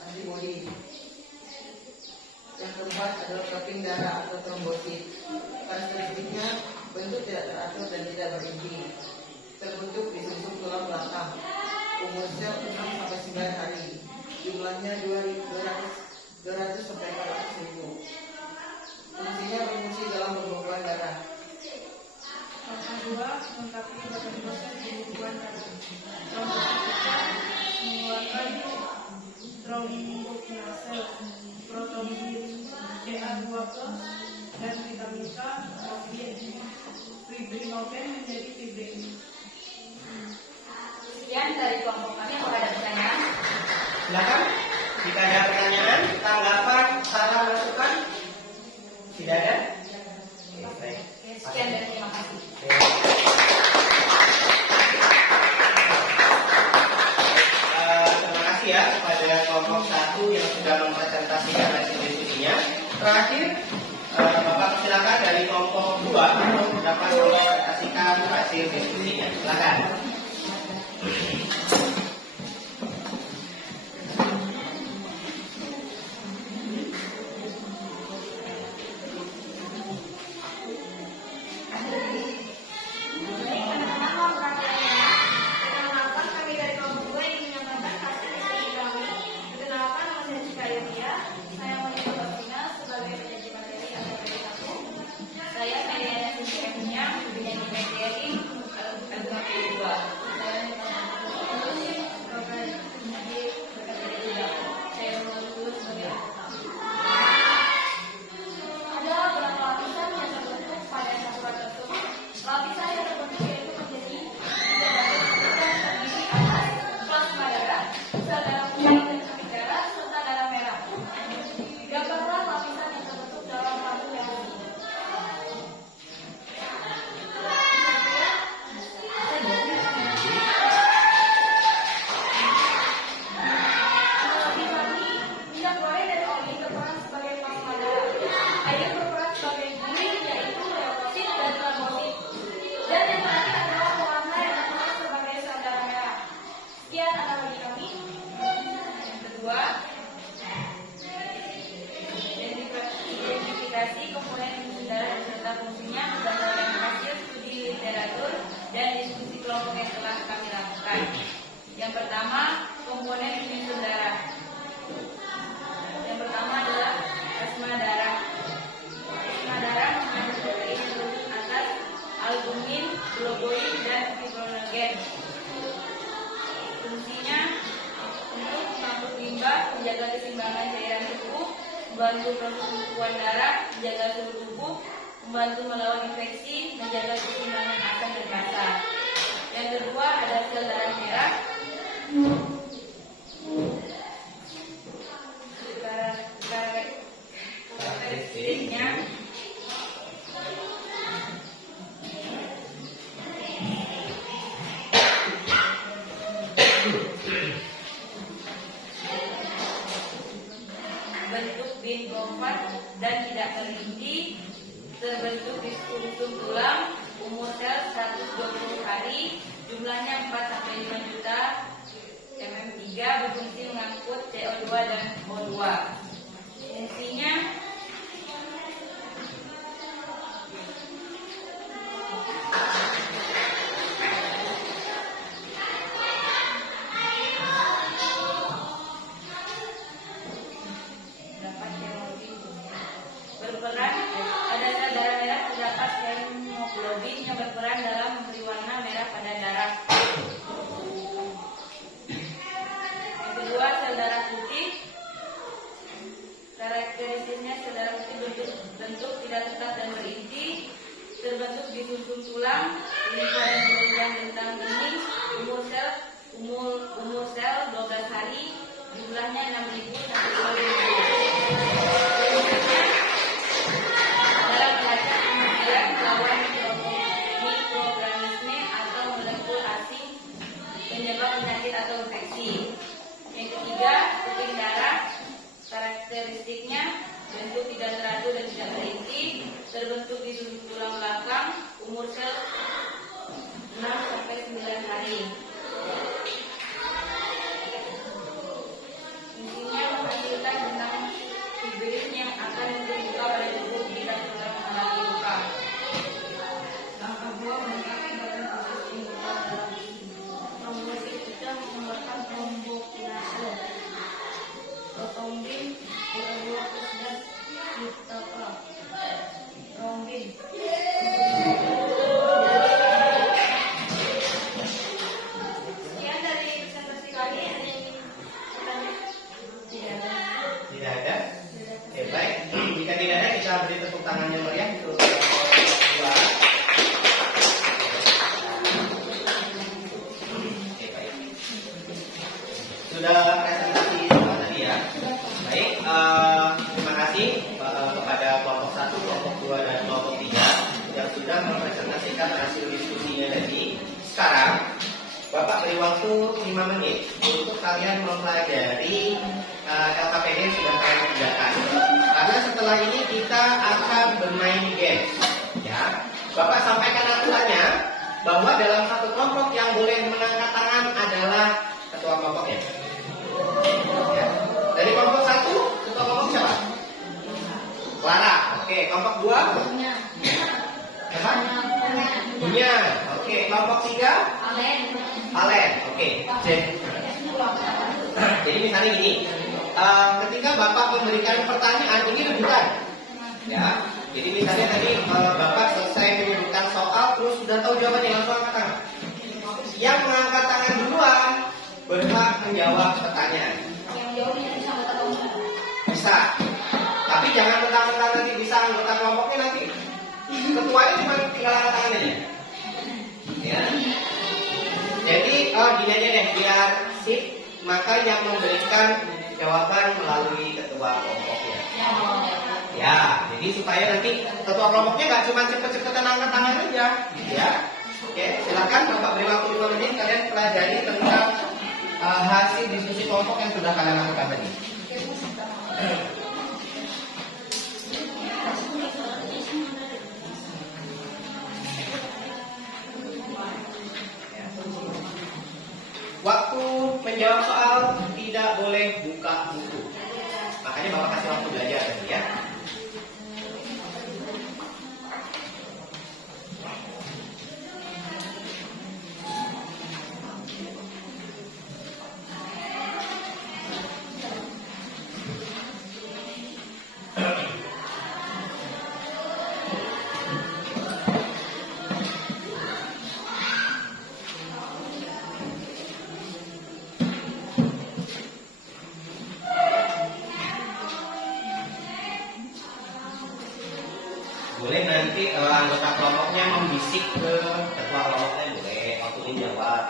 antibodi. Yang keempat adalah keping darah atau trombosit. Karakteristiknya bentuk tidak teratur dan tidak berinti, terbentuk di susum tulang belakang. Umur sel 6 sampai 9 hari. Jumlahnya 200 sampai 400.000. Fungsinya berfungsi dalam pembekuan darah. Yang kedua, melengkapi bagian proses pembekuan darah. Trombosit mengeluarkan tromboplasma, protonin Ca2+ dan vitamin K, fibrinogen menjadi fibrin. Sekian dari kelompok kami. Apakah ada pertanyaan? Silakan. Jika ada pertanyaan, tanggapan, saran, masukan, tidak ada? Oke, baik. Sekian dan terima kasih. Terima kasih ya kepada kelompok 1 yang sudah mempresentasikan hasil diskusinya. Terakhir, Bapak silakan dari kelompok 2 dapat mempresentasikan hasil diskusinya. Silakan. Perkenalkan, kami dari kelompok 2 air berperan sebagai guli, yaitu leukosit dan trombosит. Dan yang terakhir adalah pewarna yang berperan sebagai sel darah merah. Sekian analogi kami. Yang kedua, identifikasi komponen fungsi darah beserta fungsinya berdasarkan hasil studi literatur dan diskusi kelompok yang telah kami lakukan. Yang pertama, komponen penyusun darah. Yang pertama adalah plasma darah. Plasma darah mengandung protein rumput atas, albumin, globoid, dan fibrinogen. Fungsinya untuk mengangkut limbah, menjaga keseimbangan cairan tubuh, membantu proses pembekuan darah, menjaga suhu tubuh, membantu melawan infeksi, menjaga keseimbangan asam dan basa. Yang kedua ada sel darah merah. Karakteristiknya bentuk bin gompat dan tidak terinci, terbentuk di sum-sum tulang, umur sel 120 hari, jumlahnya 4-5 juta mm3, berfungsi mengangkut CO2 dan O2. Fungsinya berperan pada sel darah merah terdapat hemoglobin yang berperan dalam memberi warna merah pada darah. Yang kedua, sel darah putih. Karakteristiknya sel darah putih bentuk tidak tetap dan berinti, terbentuk di sum-sum tulang, lingkaran berubah bentang bening, umur sel 12 hari, jumlahnya 6.000 sampai 10.000. Dalam melacak kemudian melawan mikroorganisme atau molekul asing penyebab penyakit atau infeksi. Yang ketiga, kuping darah. Karakteristiknya bentuk tidak teratur dan tidak terinci, terbentuk di sum tulang belakang, umur sel 6 sampai 9 hari. Fungsinya menghasilkan benang fibrin yang akan memberi luka pada tubuh jika sedang mengalami luka. Langkah 2 melengkapi badan proses pembuatan darah. Trombosit kita mengembangkan tromboplasma. Protombin, PO2 dan pitapa. Trombin. Sekian dari presentasi kami. Ada yang ingin bertanya? Tidak ada. Tidak ada? Oke, baik. Jika tidak ada, kita beri tepuk tangan yang meriah untuk dua. Oke, baik. Sudah presentasi semua tadi ya. Baik, terima kasih kepada kelompok 1, kelompok 2, dan kelompok 3 yang sudah mempresentasikan hasil diskusinya tadi. Sekarang Bapak beri waktu 5 menit untuk kalian mempelajari LKPD yang sudah kalian kerjakan. Karena setelah ini kita akan bermain game. Ya, Bapak sampaikan aturannya bahwa dalam satu kelompok yang boleh mengangkat tangan adalah ketua kelompoknya. Ya. Dari kelompok 1, ketua kelompok siapa? Clara. Oke, kelompok 2? Siapa? Bunya. Oke, kelompok 3? Alen. Oke. Jadi misalnya gini, ketika Bapak memberikan pertanyaan, ini rebutan. Ya. Jadi misalnya tadi Bapak selesai menyebutkan soal, terus sudah tahu jawabannya, langsung angkat tangan. Yang mengangkat tangan duluan berhak menjawab pertanyaan. Bisa. Tapi jangan mentang-mentang nanti bisa anggota kelompoknya nanti. Ketuanya cuma tinggal angkat tangan aja. Ya. Jadi gini aja deh, biar sip, maka yang memberikan jawaban melalui ketua kelompoknya. Ya, jadi supaya nanti ketua kelompoknya nggak cuma cepet-cepetan angkat tangan aja, ya. Oke, silakan Bapak beri waktu 5 menit kalian pelajari tentang hasil diskusi kelompok yang sudah kalian lakukan tadi. menjawab soal tidak boleh buka buku. Makanya Bapak kasih waktu belajar tadi ya. Boleh nanti anggota kelompoknya membisik ke ketua kelompoknya, boleh waktu ini jawab.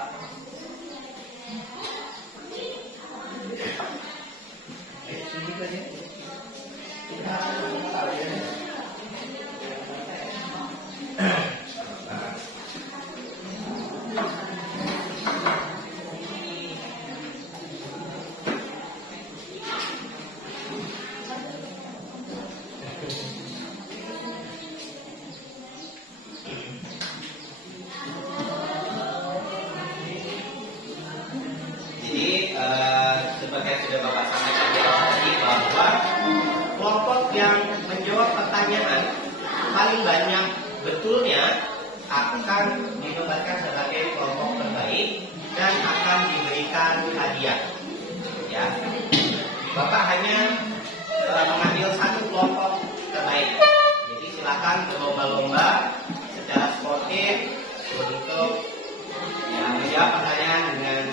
Jadi seperti yang sudah Bapak sampaikan di awal tadi, bahwa kelompok yang menjawab pertanyaan paling banyak betulnya akan dinobatkan sebagai kelompok terbaik dan akan diberikan hadiah. Ya, Bapak hanya mengambil satu kelompok terbaik. Jadi silakan berlomba-lomba secara sportif untuk menjawab pertanyaan dengan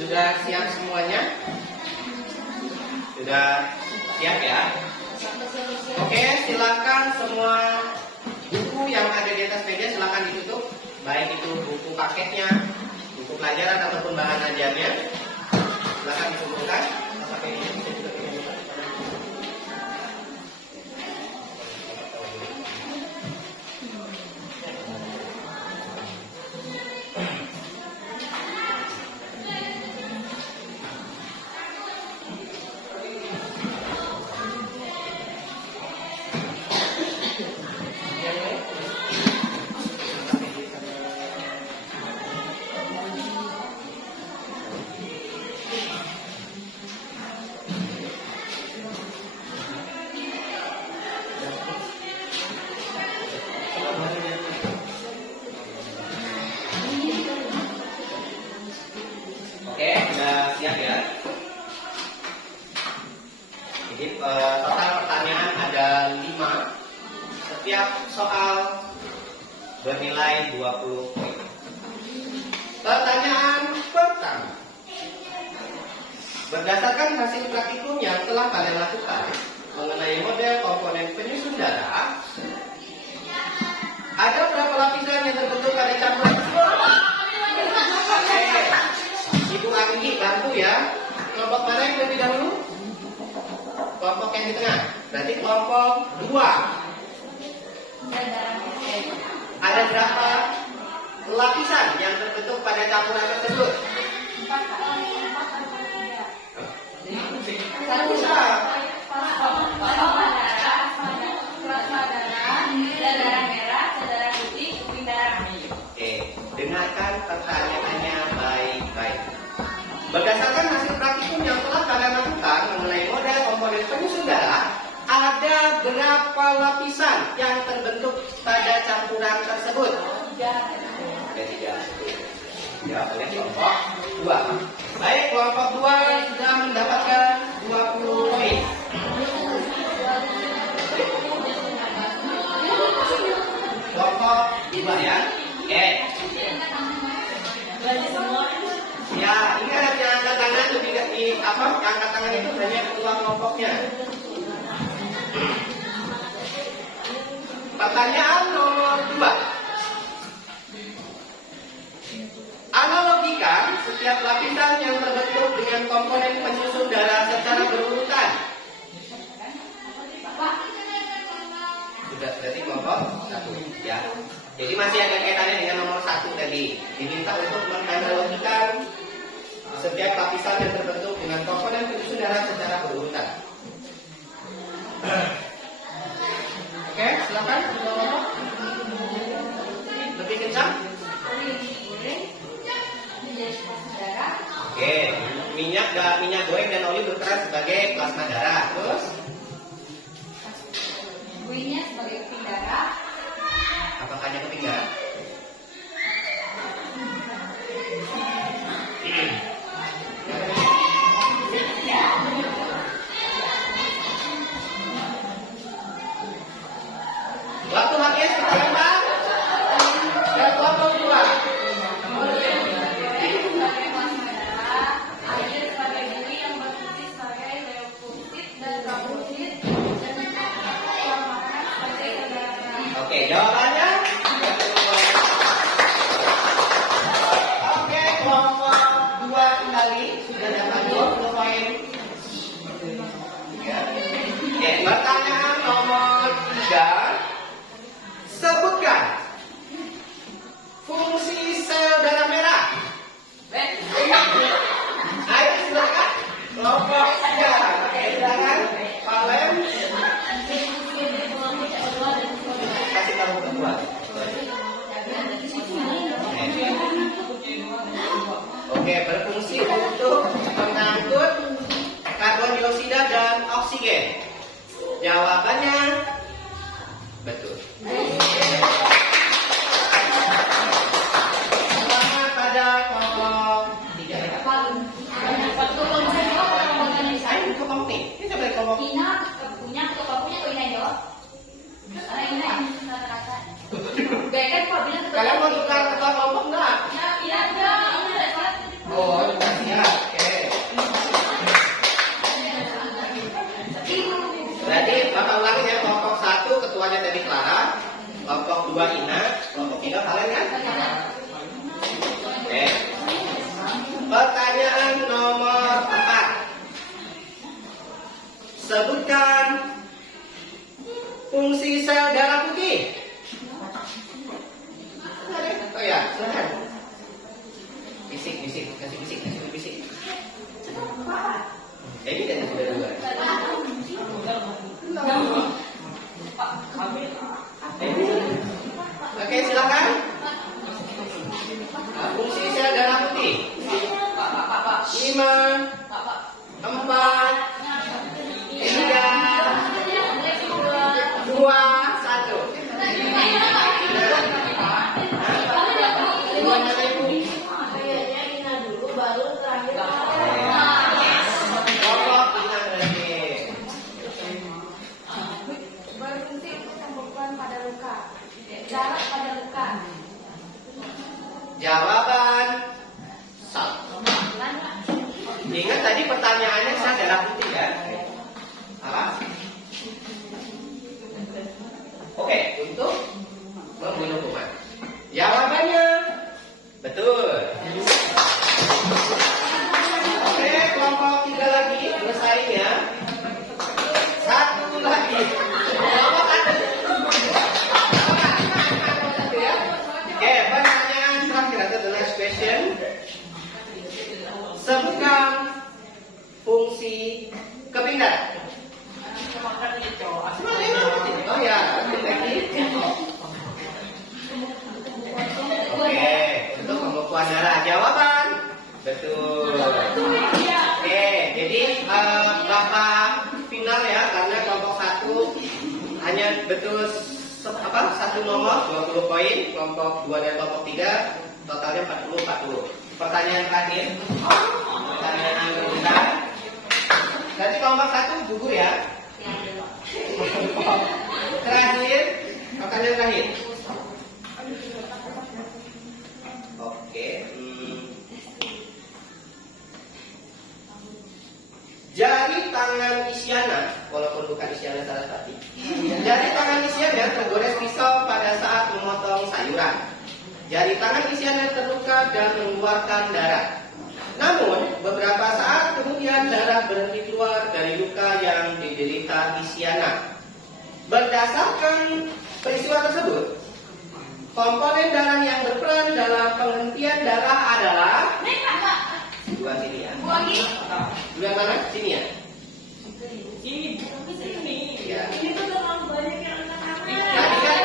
Sudah siap semuanya? Sudah siap ya? Oke, silakan semua buku yang ada di atas meja silakan ditutup. Baik itu buku paketnya, buku pelajaran ataupun bahan ajarnya. Silakan dikumpulkan. Oke, sudah siap ya? Jadi total pertanyaan ada 5. Setiap soal bernilai 20 poin. Pertanyaan pertama. Berdasarkan hasil praktikum yang telah kalian lakukan mengenai model komponen penyusun darah, ada berapa lapisan yang terbentuk pada campuran tersebut? Ibu Anggi bantu ya. Kelompok mana yang lebih dahulu? Kelompok yang di tengah. Berarti kelompok 2. Ada berapa lapisan yang terbentuk pada campuran tersebut? 4. Oke, dengarkan pertanyaannya baik-baik. Berdasarkan hasil praktikum yang telah kalian lakukan mengenai model komponen penyusun darah, ada berapa lapisan yang terbentuk pada campuran tersebut? 3. dijawab oleh kelompok 2. Baik, kelompok 2 sudah mendapatkan 20 poin. Kelompok 2 ya. Oke. Ya, ini ada yang angkat tangan lebih di apa? Yang angkat tangan itu hanya ketua kelompoknya. Pertanyaan nomor 2. Analogikan setiap lapisan yang terbentuk dengan komponen penyusun darah secara berurutan. Sudah berarti kelompok 1 ya. Jadi masih ada kaitannya dengan nomor 1 tadi. Diminta untuk menganalogikan setiap lapisan yang terbentuk dengan komponen penyusun darah secara berurutan. Oke, silakan. Lebih kencang. Oke, minyak goreng dan oli berperan sebagai plasma darah. Terus Buihnya sebagai keping darah. apakah hanya keping darah? Waktu habis berapa? Dan kelompok 2. Sebagai plasma darah, air sebagai buih yang berfungsi sebagai leukosit dan trombosit, dan makanan sebagai sel darah. Oke, jawabannya. Oke, kelompok 2 kembali sudah dapat 20 poin. Ya. Oke, pertanyaan nomor 3. Sebutkan fungsi sel darah merah. Ayo silakan. Kelompok 3. Oke, silakan. Pak Lem. Kasih tahu kedua. Oke, berfungsi untuk mengangkut karbon dioksida dan oksigen. Jawabannya betul. Selamat pada kelompok 3 ya. Saya di kelompok nih. Kita dari kelompok kalian mau tukar ketua kelompok enggak? Oh, ya. Oke. Berarti Bapak ulangi ya, kelompok 1 ketuanya tadi Clara, kelompok 2 Ina, kelompok 3 kalian kan? Oke. Pertanyaan nomor 4. Sebutkan fungsi sel darah putih. Oh ya, silakan. Bisik, kasih bisik. Ini kan sudah 2. Oke, silakan. Fungsi sel darah putih. 5, 4, 3, 2, 1. Berfungsi untuk pembekuan pada luka. Darah pada luka. Jawaban salah. Ingat tadi pertanyaannya sel darah putih ya. Apa? Oke, untuk membunuh kuman. Jawabannya betul. Oke, kelompok 3 lagi bersaing ya. 1 lagi. Kelompok 1. Oke, pertanyaan terakhir atau the last question. Sebutkan fungsi keping darah. Oh ya, lagi. Oke, untuk pembekuan darah. Jawaban betul. Oke, jadi Bapak final ya, karena kelompok 1 hanya betul satu nomor 20 poin, kelompok 2 dan kelompok 3 totalnya 40. Pertanyaan terakhir, pertanyaan yang kedua. Nanti kelompok 1 gugur ya. Terakhir, pertanyaan terakhir. Oke. Jari tangan Isyana, walaupun bukan Isyana Sarasvati, jari tangan Isyana tergores pisau pada saat memotong sayuran. Jari tangan Isyana terluka dan mengeluarkan darah. Namun, beberapa saat kemudian darah berhenti keluar dari luka yang diderita Isyana. Berdasarkan peristiwa tersebut, komponen darah yang berperan dalam penghentian darah adalah dua sini ya. Dua mana? Sini ya. Ini Ya. Ini tuh terlalu banyak yang Tadi kan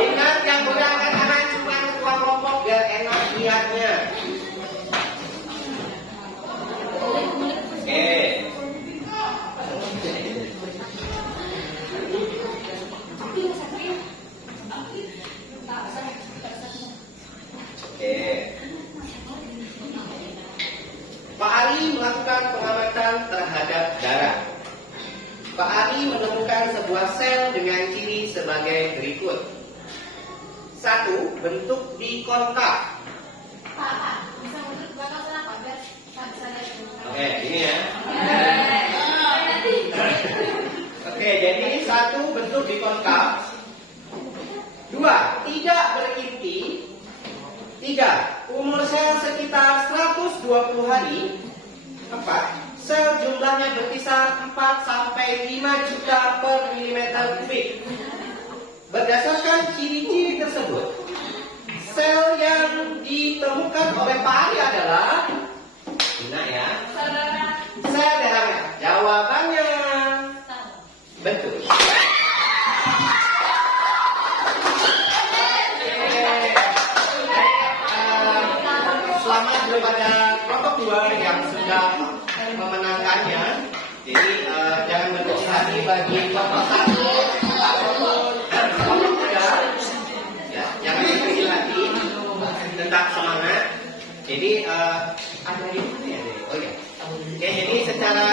ingat yang menggunakan tangan cuma ketua kelompok biar enak lihatnya. Oke. Oke. Pak Ali melakukan pengamatan terhadap darah. Pak Ali menemukan sebuah sel dengan ciri sebagai berikut. 1. Bentuk bikonkav. Pak, bisa mundur ke belakang sana, Pak, biar saya Oke, ini ya. Oke, jadi 1 bentuk bikonkav. 2. Tidak berinti. 3. Umur sel sekitar 120 hari. 4. Sel jumlahnya berkisar 4 sampai 5 juta per milimeter kubik. Berdasarkan ciri-ciri tersebut, sel yang ditemukan oleh Pak Ali adalah ingat ya, sel darah merah. Jawabannya betul. Selamat kepada kelompok 2 yang sudah memenangkannya. Jadi jangan berkecil hati bagi kelompok 1 ataupun kelompok 3. Ya, jangan berkecil hati, tetap semangat. Jadi ada di mana ya? Oh ya. Oke, jadi secara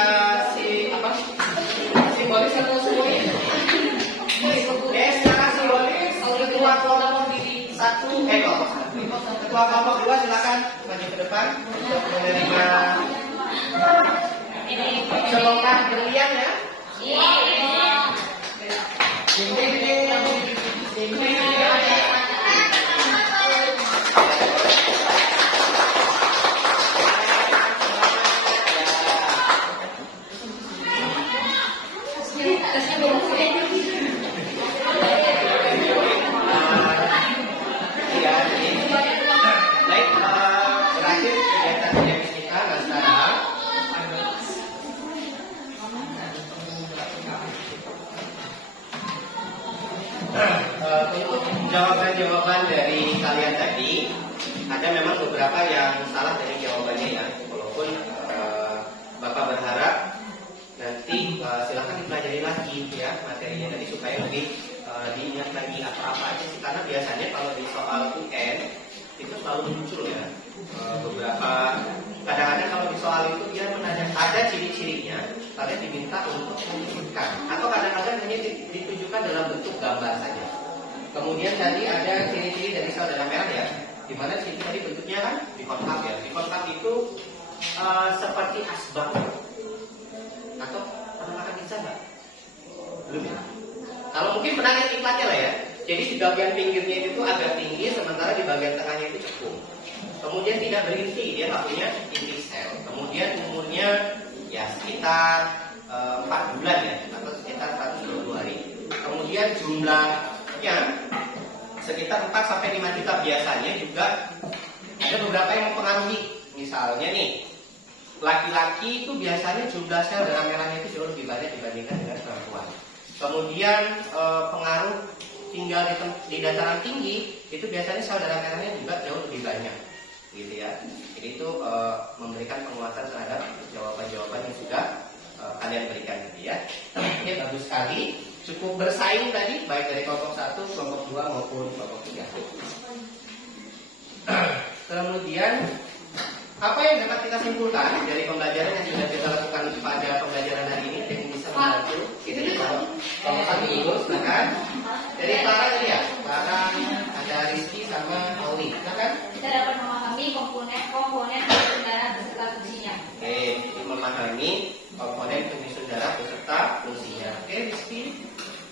simbolis atau semuanya? Secara simbolis ketua kelompok 1 ketua kelompok 2 silakan maju ke depan untuk menerima selongkar berlian ya. Baik, berakhir kegiatan diamis kita. Nah sekarang untuk jawaban-jawaban dari kalian tadi, ada memang beberapa yang salah dari jawabannya ya. Walaupun Bapak berharap nanti silahkan dipelajari lagi ya materinya tadi supaya lebih diingat lagi apa-apa aja sih. Karena biasanya kalau di soal UN itu selalu muncul ya beberapa, kadang-kadang kalau di soal itu dia menanyakan ada ciri-cirinya, kalian diminta untuk menunjukkan, atau kadang-kadang hanya ditunjukkan dalam bentuk gambar saja. Kemudian tadi ada ciri-ciri dari sel darah merah ya, dimana ciri tadi bentuknya kan bikonkav ya. Bikonkav itu seperti asbak. Atau pernah makan pizza nggak? Belum ya? Kalau mungkin pernah lihat iklannya lah ya. Jadi di bagian pinggirnya itu agak tinggi, sementara di bagian tengahnya itu cekung. Kemudian tidak berinti, dia nggak punya inti sel. Kemudian umurnya ya sekitar 4 bulan ya, atau sekitar 120 hari. Kemudian jumlahnya sekitar 4 sampai 5 juta. Biasanya juga ada beberapa yang mempengaruhi. Misalnya nih, laki-laki itu biasanya jumlah sel darah merahnya itu jauh lebih banyak dibandingkan dengan perempuan. Kemudian pengaruh tinggal di dataran tinggi itu biasanya sel darah merahnya juga jauh lebih banyak. gitu ya. Jadi itu memberikan penguatan terhadap jawaban-jawaban yang sudah kalian berikan gitu ya. Oke, bagus sekali. Cukup bersaing tadi baik dari kelompok 1, kelompok 2 maupun kelompok 3. Kemudian apa yang dapat kita simpulkan dari pembelajaran yang sudah kita lakukan pada pembelajaran hari ini dan bisa membantu kita di kelompok 1 dulu, silakan. Dari Clara tadi ya, Clara, ada Rizky sama Auli, silakan. Kita dapat memahami komponen penyusun darah beserta fungsinya. Oke, jadi memahami komponen penyusun darah beserta fungsinya. Oke, Rizky.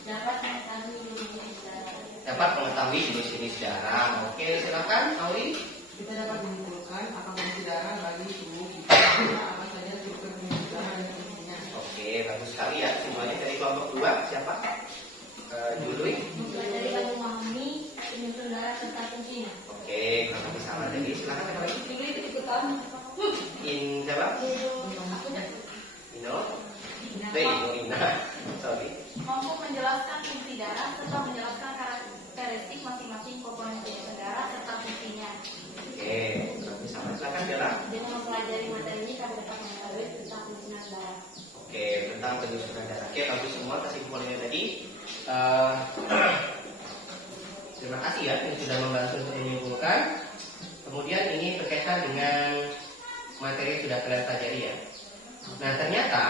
Dapat mengetahui jenis darah. Dapat mengetahui jenis-jenis darah. Oke, silakan Auli. Kita dapat menyimpulkan apa fungsi darah bagi tubuh kita, apa saja struktur penyusun darah dan fungsinya. Oke, bagus sekali ya. Semuanya dari kelompok 2, siapa? Jului. Belajar memahami penyusun darah serta fungsinya. Oke, kelompok sama tadi. Silakan ada lagi. Ini ikutan. Siapa? Aku Ino. Ina. Sorry. Mampu menjelaskan fungsi darah serta menjelaskan karakteristik masing-masing komponen penyusun darah serta fungsinya. Oke, bagus sama. Silakan Bella. Dengan mempelajari materi ini kami dapat mengetahui tentang penyusunan darah. Oke, tentang penyusunan darah. Oke, bagus semua kesimpulannya tadi. Terima kasih ya, ini sudah membantu untuk menyimpulkan. Kemudian ini berkaitan dengan materi yang sudah kalian pelajari ya. Nah, ternyata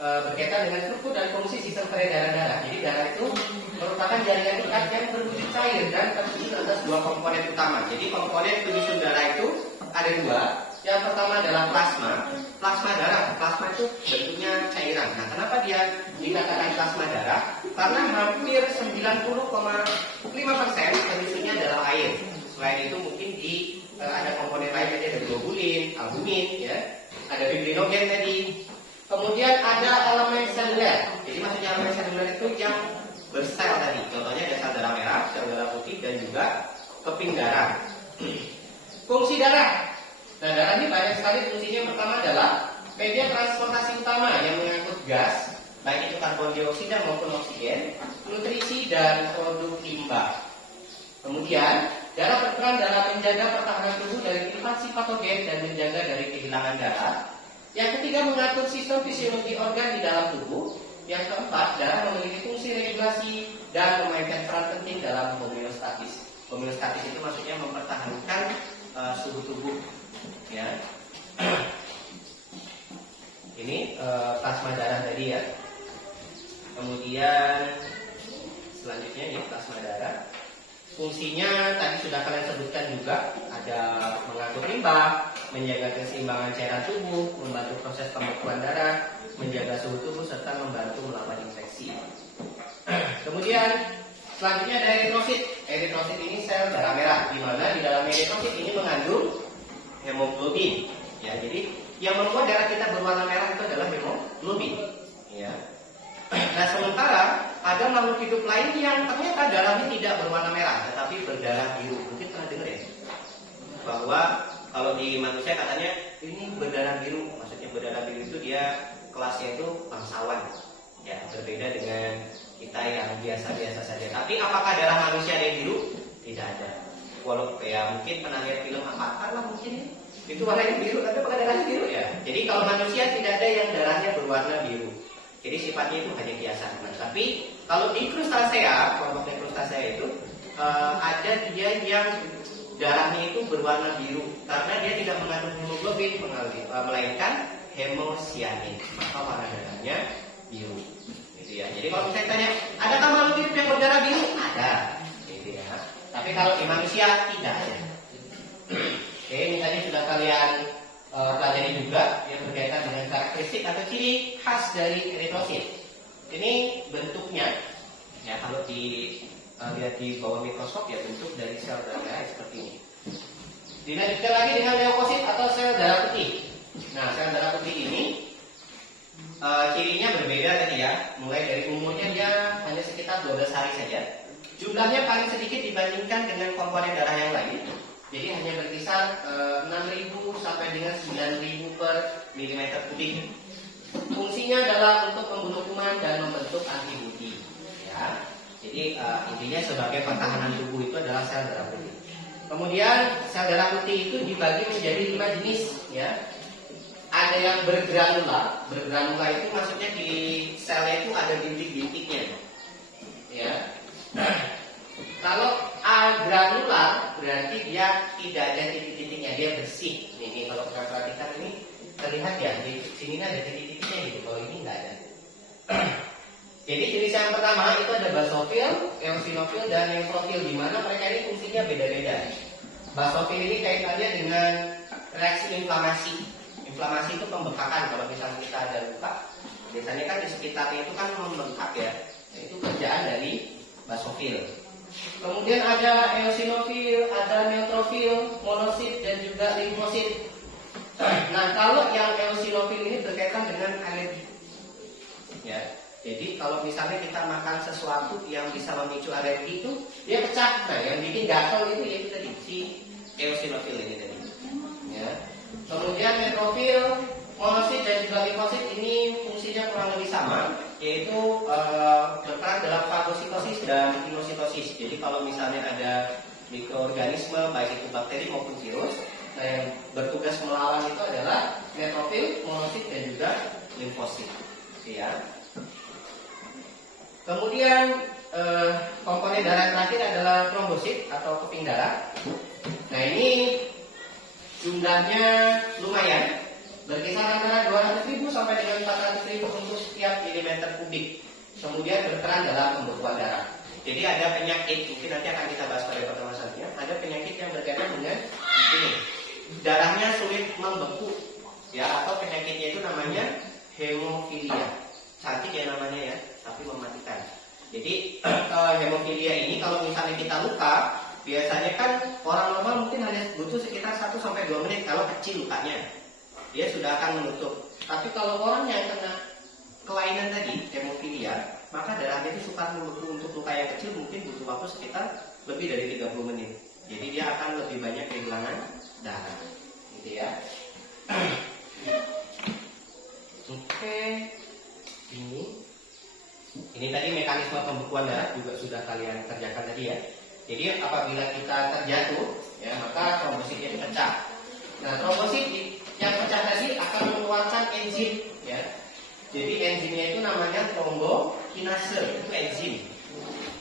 berkaitan dengan struktur dan fungsi sistem peredaran darah. Jadi darah itu merupakan jaringan ikat yang berwujud cair dan tersusun atas 2 komponen utama. Jadi komponen penyusun darah itu ada 2. Yang pertama adalah plasma. Plasma darah. Plasma itu bentuknya cairan. Nah, kenapa dia dikatakan plasma darah? Karena hampir 90,5% penyusunnya adalah air. Selain itu mungkin ada komponen lain tadi, ada globulin, albumin, ya, ada fibrinogen tadi. Kemudian ada elemen seluler. Jadi maksudnya elemen seluler itu yang bersel tadi. Contohnya ada sel darah merah, sel darah putih, dan juga keping darah. Fungsi darah. Nah, darah ini banyak sekali fungsinya. Yang pertama adalah media transportasi utama yang mengangkut gas, baik itu karbon dioksida maupun oksigen, nutrisi dan produk limbah. Kemudian, darah berperan dalam menjaga pertahanan tubuh dari infeksi patogen dan menjaga dari kehilangan darah. Yang ketiga, mengatur sistem fisiologi organ di dalam tubuh. Yang keempat, darah memiliki fungsi regulasi dan memainkan peran penting dalam homeostatis. Homeostatis itu maksudnya mempertahankan suhu tubuh. Ya. Ini plasma darah tadi ya. Kemudian selanjutnya ini plasma darah. Fungsinya tadi sudah kalian sebutkan juga, ada mengangkut limbah, menjaga keseimbangan cairan tubuh, membantu proses pembekuan darah, menjaga suhu tubuh serta membantu melawan infeksi. Kemudian selanjutnya ada eritrosit. Eritrosit ini sel darah merah, di mana di dalam eritrosit ini mengandung hemoglobin. Ya, jadi yang membuat darah kita berwarna merah itu adalah hemoglobin. Ya. Nah, sementara ada makhluk hidup lain yang ternyata darahnya tidak berwarna merah, tetapi berdarah biru. Mungkin pernah dengar ya, bahwa kalau di manusia katanya ini berdarah biru. Maksudnya berdarah biru itu dia kelasnya itu bangsawan. Ya, berbeda dengan kita yang biasa-biasa saja. Tapi apakah darah manusia ada yang biru? Tidak ada. Walaupun ya mungkin pernah lihat film Avatar lah mungkin ya. Itu warnanya biru, tapi apakah darahnya biru ya? Jadi kalau manusia tidak ada yang darahnya berwarna biru. Jadi sifatnya itu hanya kiasan. Nah, tapi kalau di krustasea, kelompok krustasea itu ada dia yang darahnya itu berwarna biru karena dia tidak mengandung hemoglobin, melainkan hemosianin. Maka warna darahnya biru. Gitu ya. Jadi kalau misalnya tanya, adakah makhluk hidup yang berdarah biru? Ada. Gitu ya. Tapi kalau di manusia tidak ada. Oke, ini tadi sudah kalian pelajari juga yang berkaitan dengan karakteristik atau ciri khas dari eritrosit. Ini bentuknya, ya kalau lihat di bawah mikroskop ya bentuk dari sel darah merah seperti ini. Dilanjutkan lagi dengan leukosit atau sel darah putih. Nah, sel darah putih ini cirinya berbeda tadi ya. Mulai dari umurnya dia hanya sekitar 12 hari saja. Jumlahnya paling sedikit dibandingkan dengan komponen darah yang lain. Jadi hanya berkisar 6.000 sampai dengan 9.000 per milimeter kubik. Fungsinya adalah untuk membunuh kuman dan membentuk antibodi. Ya. Jadi intinya sebagai pertahanan tubuh itu adalah sel darah putih. Kemudian sel darah putih itu dibagi menjadi 5 jenis, ya. Ada yang bergranula. Bergranula itu maksudnya di selnya itu ada bintik-bintiknya, ya. Kalau agranular berarti dia tidak ada titik-titiknya, dia bersih. Ini kalau kita perhatikan ini terlihat ya, di sini ada titik-titiknya gitu. Kalau ini nggak ada. Jadi jenis yang pertama itu ada basofil, eosinofil, dan neutrofil, di mana mereka ini fungsinya beda-beda. Basofil ini kaitannya dengan reaksi inflamasi. Inflamasi itu pembekakan. Kalau misalnya kita ada luka, biasanya kan di sekitarnya itu kan membengkak ya. Itu kerjaan dari basofil. Kemudian ada eosinofil, ada neutrofil, monosit, dan juga limfosit. Nah, kalau yang eosinofil ini berkaitan dengan alergi. Ya. Jadi kalau misalnya kita makan sesuatu yang bisa memicu alergi itu dia pecah. Nah, yang bikin gatal itu yaitu tadi si eosinofil ini tadi. Ya. Kemudian neutrofil, monosit, dan juga limfosit ini fungsinya kurang lebih sama, yaitu berperan dalam fagositosis dan inositosis. Jadi kalau misalnya ada mikroorganisme baik itu bakteri maupun virus, nah yang bertugas melawan itu adalah neutrofil, monosit, dan juga limfosit. Ya. Kemudian komponen darah terakhir adalah trombosit atau keping darah. Nah ini jumlahnya lumayan, berkisar antara 200.000 sampai dengan 400.000 untuk setiap milimeter kubik. Kemudian berperan dalam pembekuan darah. Jadi ada penyakit, mungkin nanti akan kita bahas pada pertemuan selanjutnya. Ada penyakit yang berkaitan dengan ini, darahnya sulit membeku, ya, atau penyakitnya itu namanya hemofilia. Cantik ya namanya ya, tapi mematikan. Jadi hemofilia ini kalau misalnya kita luka, biasanya kan orang normal mungkin hanya butuh sekitar 1-2 menit kalau kecil lukanya. Dia sudah akan menutup. Tapi kalau orang yang kena kelainan tadi, hemofilia, maka darahnya itu suka membeku. Untuk luka yang kecil mungkin butuh waktu sekitar lebih dari 30 menit. Jadi dia akan lebih banyak kehilangan darah. Gitu ya. Oke. Ini tadi mekanisme pembekuan darah juga sudah kalian kerjakan tadi ya. Jadi apabila kita terjatuh, ya maka trombosit itu pecah. Nah, trombosit yang pecah tadi akan mengeluarkan enzim, ya. Jadi enzimnya itu namanya trombokinase, itu enzim.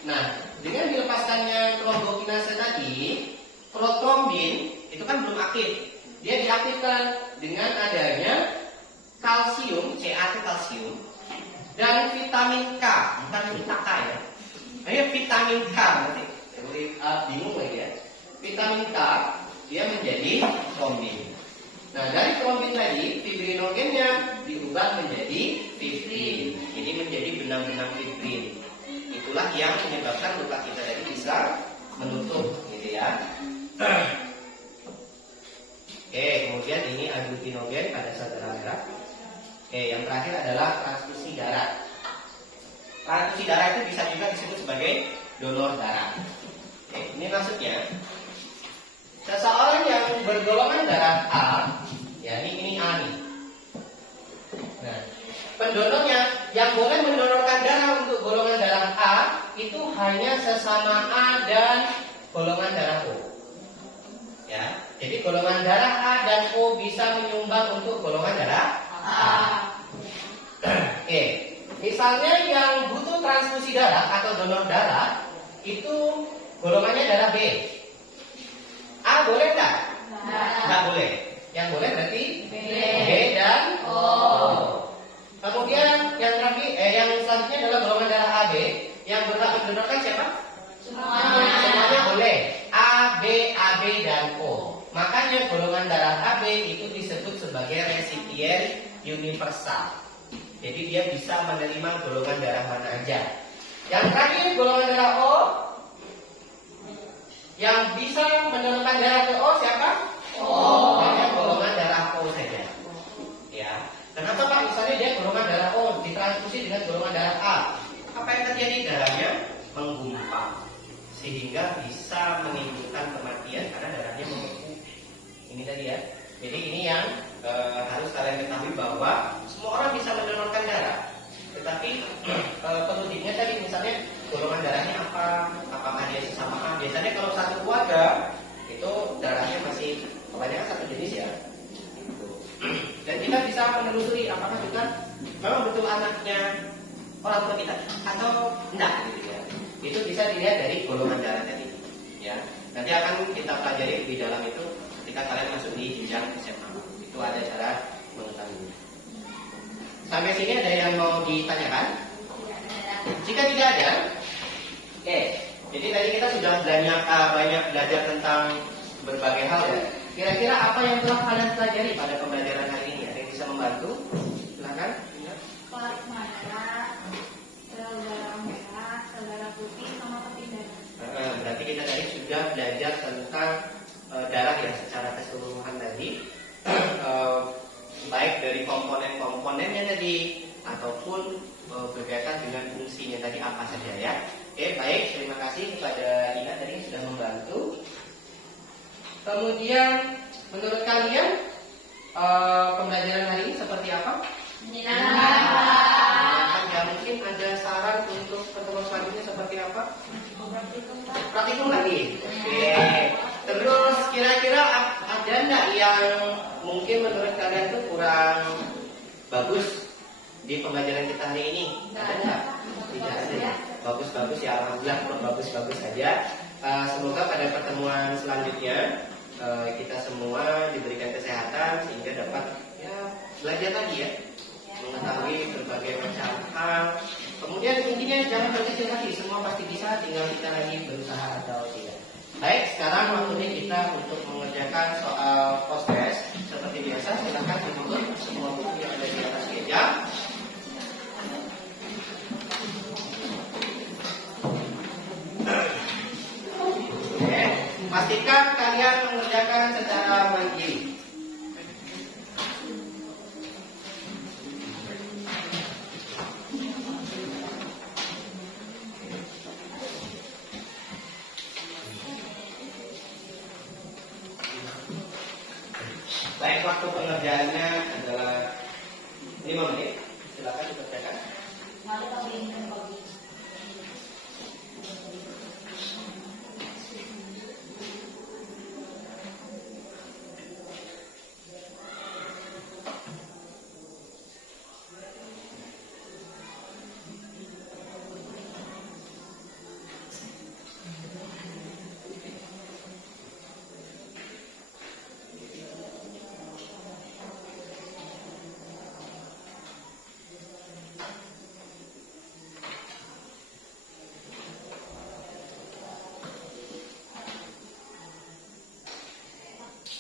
Nah, dengan dilepaskannya trombokinase tadi, protrombin itu kan belum aktif. Dia diaktifkan dengan adanya kalsium, Ca itu kalsium, dan vitamin K, bukan vitamin K ya. Ini vitamin K nanti. Bingung lagi ya. Vitamin K dia menjadi trombin. Nah, dari trombin tadi fibrinogennya diubah menjadi fibrin. Ini menjadi benang-benang fibrin. Itulah yang menyebabkan luka kita tadi bisa menutup, gitu ya. Oke, kemudian ini aglutinogen pada sel darah. Oke, yang terakhir adalah transfusi darah. Transfusi darah itu bisa juga disebut sebagai donor darah. Oke, ini maksudnya seseorang yang bergolongan darah A, ya ini A nih. Nah, pendonornya yang boleh mendonorkan darah untuk golongan darah A itu hanya sesama A dan golongan darah O. Ya, jadi golongan darah A dan O bisa menyumbang untuk golongan darah A. Oke, misalnya yang butuh transfusi darah atau donor darah itu golongannya darah B. A boleh nggak? Nggak boleh. Yang boleh berarti B dan O. Kemudian yang selanjutnya adalah golongan darah AB. Yang berhak mendonorkan siapa? Semuanya boleh. A, B, AB dan O. Makanya golongan darah AB itu disebut sebagai resipien universal. Jadi dia bisa menerima golongan darah mana aja. Yang terakhir golongan darah O, yang bisa mendonorkan darah ke O siapa? O. Hanya golongan darah O saja. Ya. Kenapa Pak? Misalnya dia golongan darah O ditransfusi dengan golongan darah A. Apa yang terjadi? Darahnya menggumpal sehingga bisa menimbulkan kematian karena darahnya membeku. Ini tadi ya. Jadi ini yang harus kalian ketahui bahwa semua orang bisa mendonorkan darah. Tetapi perlu diingat tadi misalnya golongan darahnya apa? Apakah dia sesama A? Biasanya kalau satu keluarga itu Indonesia. Gitu. Dan kita bisa menelusuri apakah juga memang betul anaknya orang tua kita atau enggak gitu ya. Itu bisa dilihat dari golongan darah tadi. Ya, nanti akan kita pelajari lebih dalam itu ketika kalian masuk di jenjang SMA. Itu ada cara mengetahui. Sampai sini ada yang mau ditanyakan? Jika tidak ada, oke. Jadi tadi kita sudah banyak belajar tentang berbagai hal ya. Kira-kira apa yang telah kalian pelajari pada pembelajaran hari ini? Ada yang bisa membantu? Silakan. Kelas merah, sel darah merah, sel darah putih, sama peti darah. Berarti kita tadi sudah belajar tentang darah ya secara keseluruhan tadi, baik dari komponen-komponennya tadi ataupun berkaitan dengan fungsinya tadi apa saja ya. Oke, baik, terima kasih kepada Ina tadi yang sudah membantu. Kemudian menurut kalian pembelajaran hari ini seperti apa? Menyenangkan. Ya, mungkin ada saran untuk pertemuan selanjutnya seperti apa? Praktikum lagi. Oke. Terus kira-kira ada enggak yang mungkin menurut kalian tuh kurang bagus di pembelajaran kita hari ini? Ada enggak? Tidak ada ya. Bagus-bagus ya, alhamdulillah kalau bagus-bagus saja. Semoga pada pertemuan selanjutnya kita semua diberikan kesehatan sehingga dapat ya belajar lagi ya, mengetahui berbagai macam hal. Kemudian intinya jangan berkecil hati, semua pasti bisa, tinggal kita lagi berusaha atau tidak. Baik, sekarang waktunya kita untuk mengerjakan soal post-test. Seperti biasa, silakan ditutup semua buku yang ada di atas meja. Oke, pastikan kalian mengerjakan secara mandiri. Baik, waktu pengerjaannya adalah 5 menit. Silakan dikerjakan.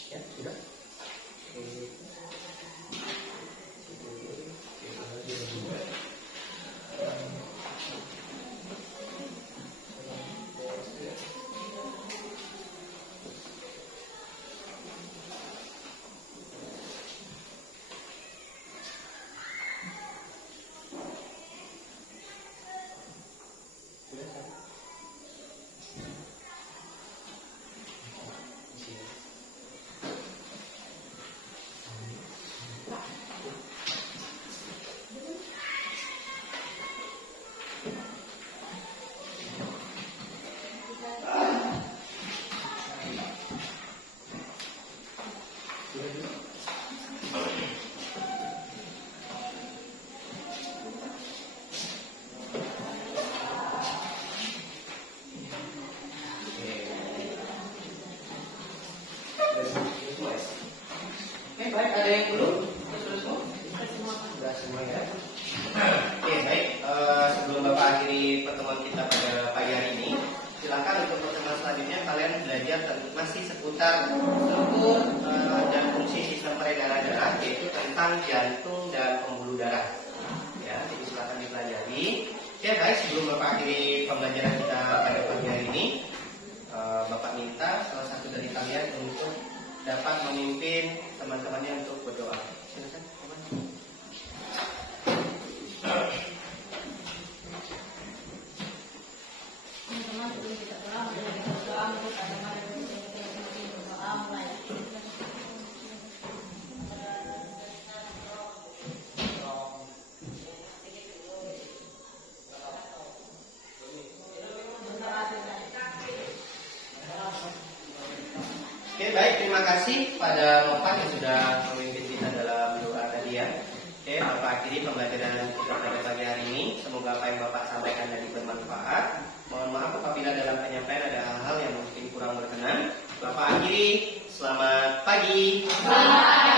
Ya, sudah. Oke, baik, ada yang belum? Sudah semua? Sudah semua ya. Oke, baik. Sebelum Bapak akhiri pertemuan kita pada pagi hari ini, silakan untuk pertemuan selanjutnya kalian belajar masih seputar struktur dan fungsi sistem peredaran darah, yaitu tentang jantung dan pembuluh darah. Ya, jadi silakan dipelajari. Oke, baik. Sebelum Bapak akhiri pembelajaran kita pada pagi hari ini, Bapak minta salah satu dari kalian untuk dapat memimpin teman-temannya untuk berdoa. Silakan. Teman-teman, sebelum kita berdoa, kita berdoa menurut agama dan kita berdoa mulai. Oke, baik, terima kasih pada Novan yang sudah memimpin kita dalam doa tadi ya. Oke, Bapak akhiri pembelajaran kita pada pagi hari ini. Semoga apa yang Bapak sampaikan tadi bermanfaat. Mohon maaf apabila dalam penyampaian ada hal-hal yang mungkin kurang berkenan. Bapak akhiri, selamat pagi. Selamat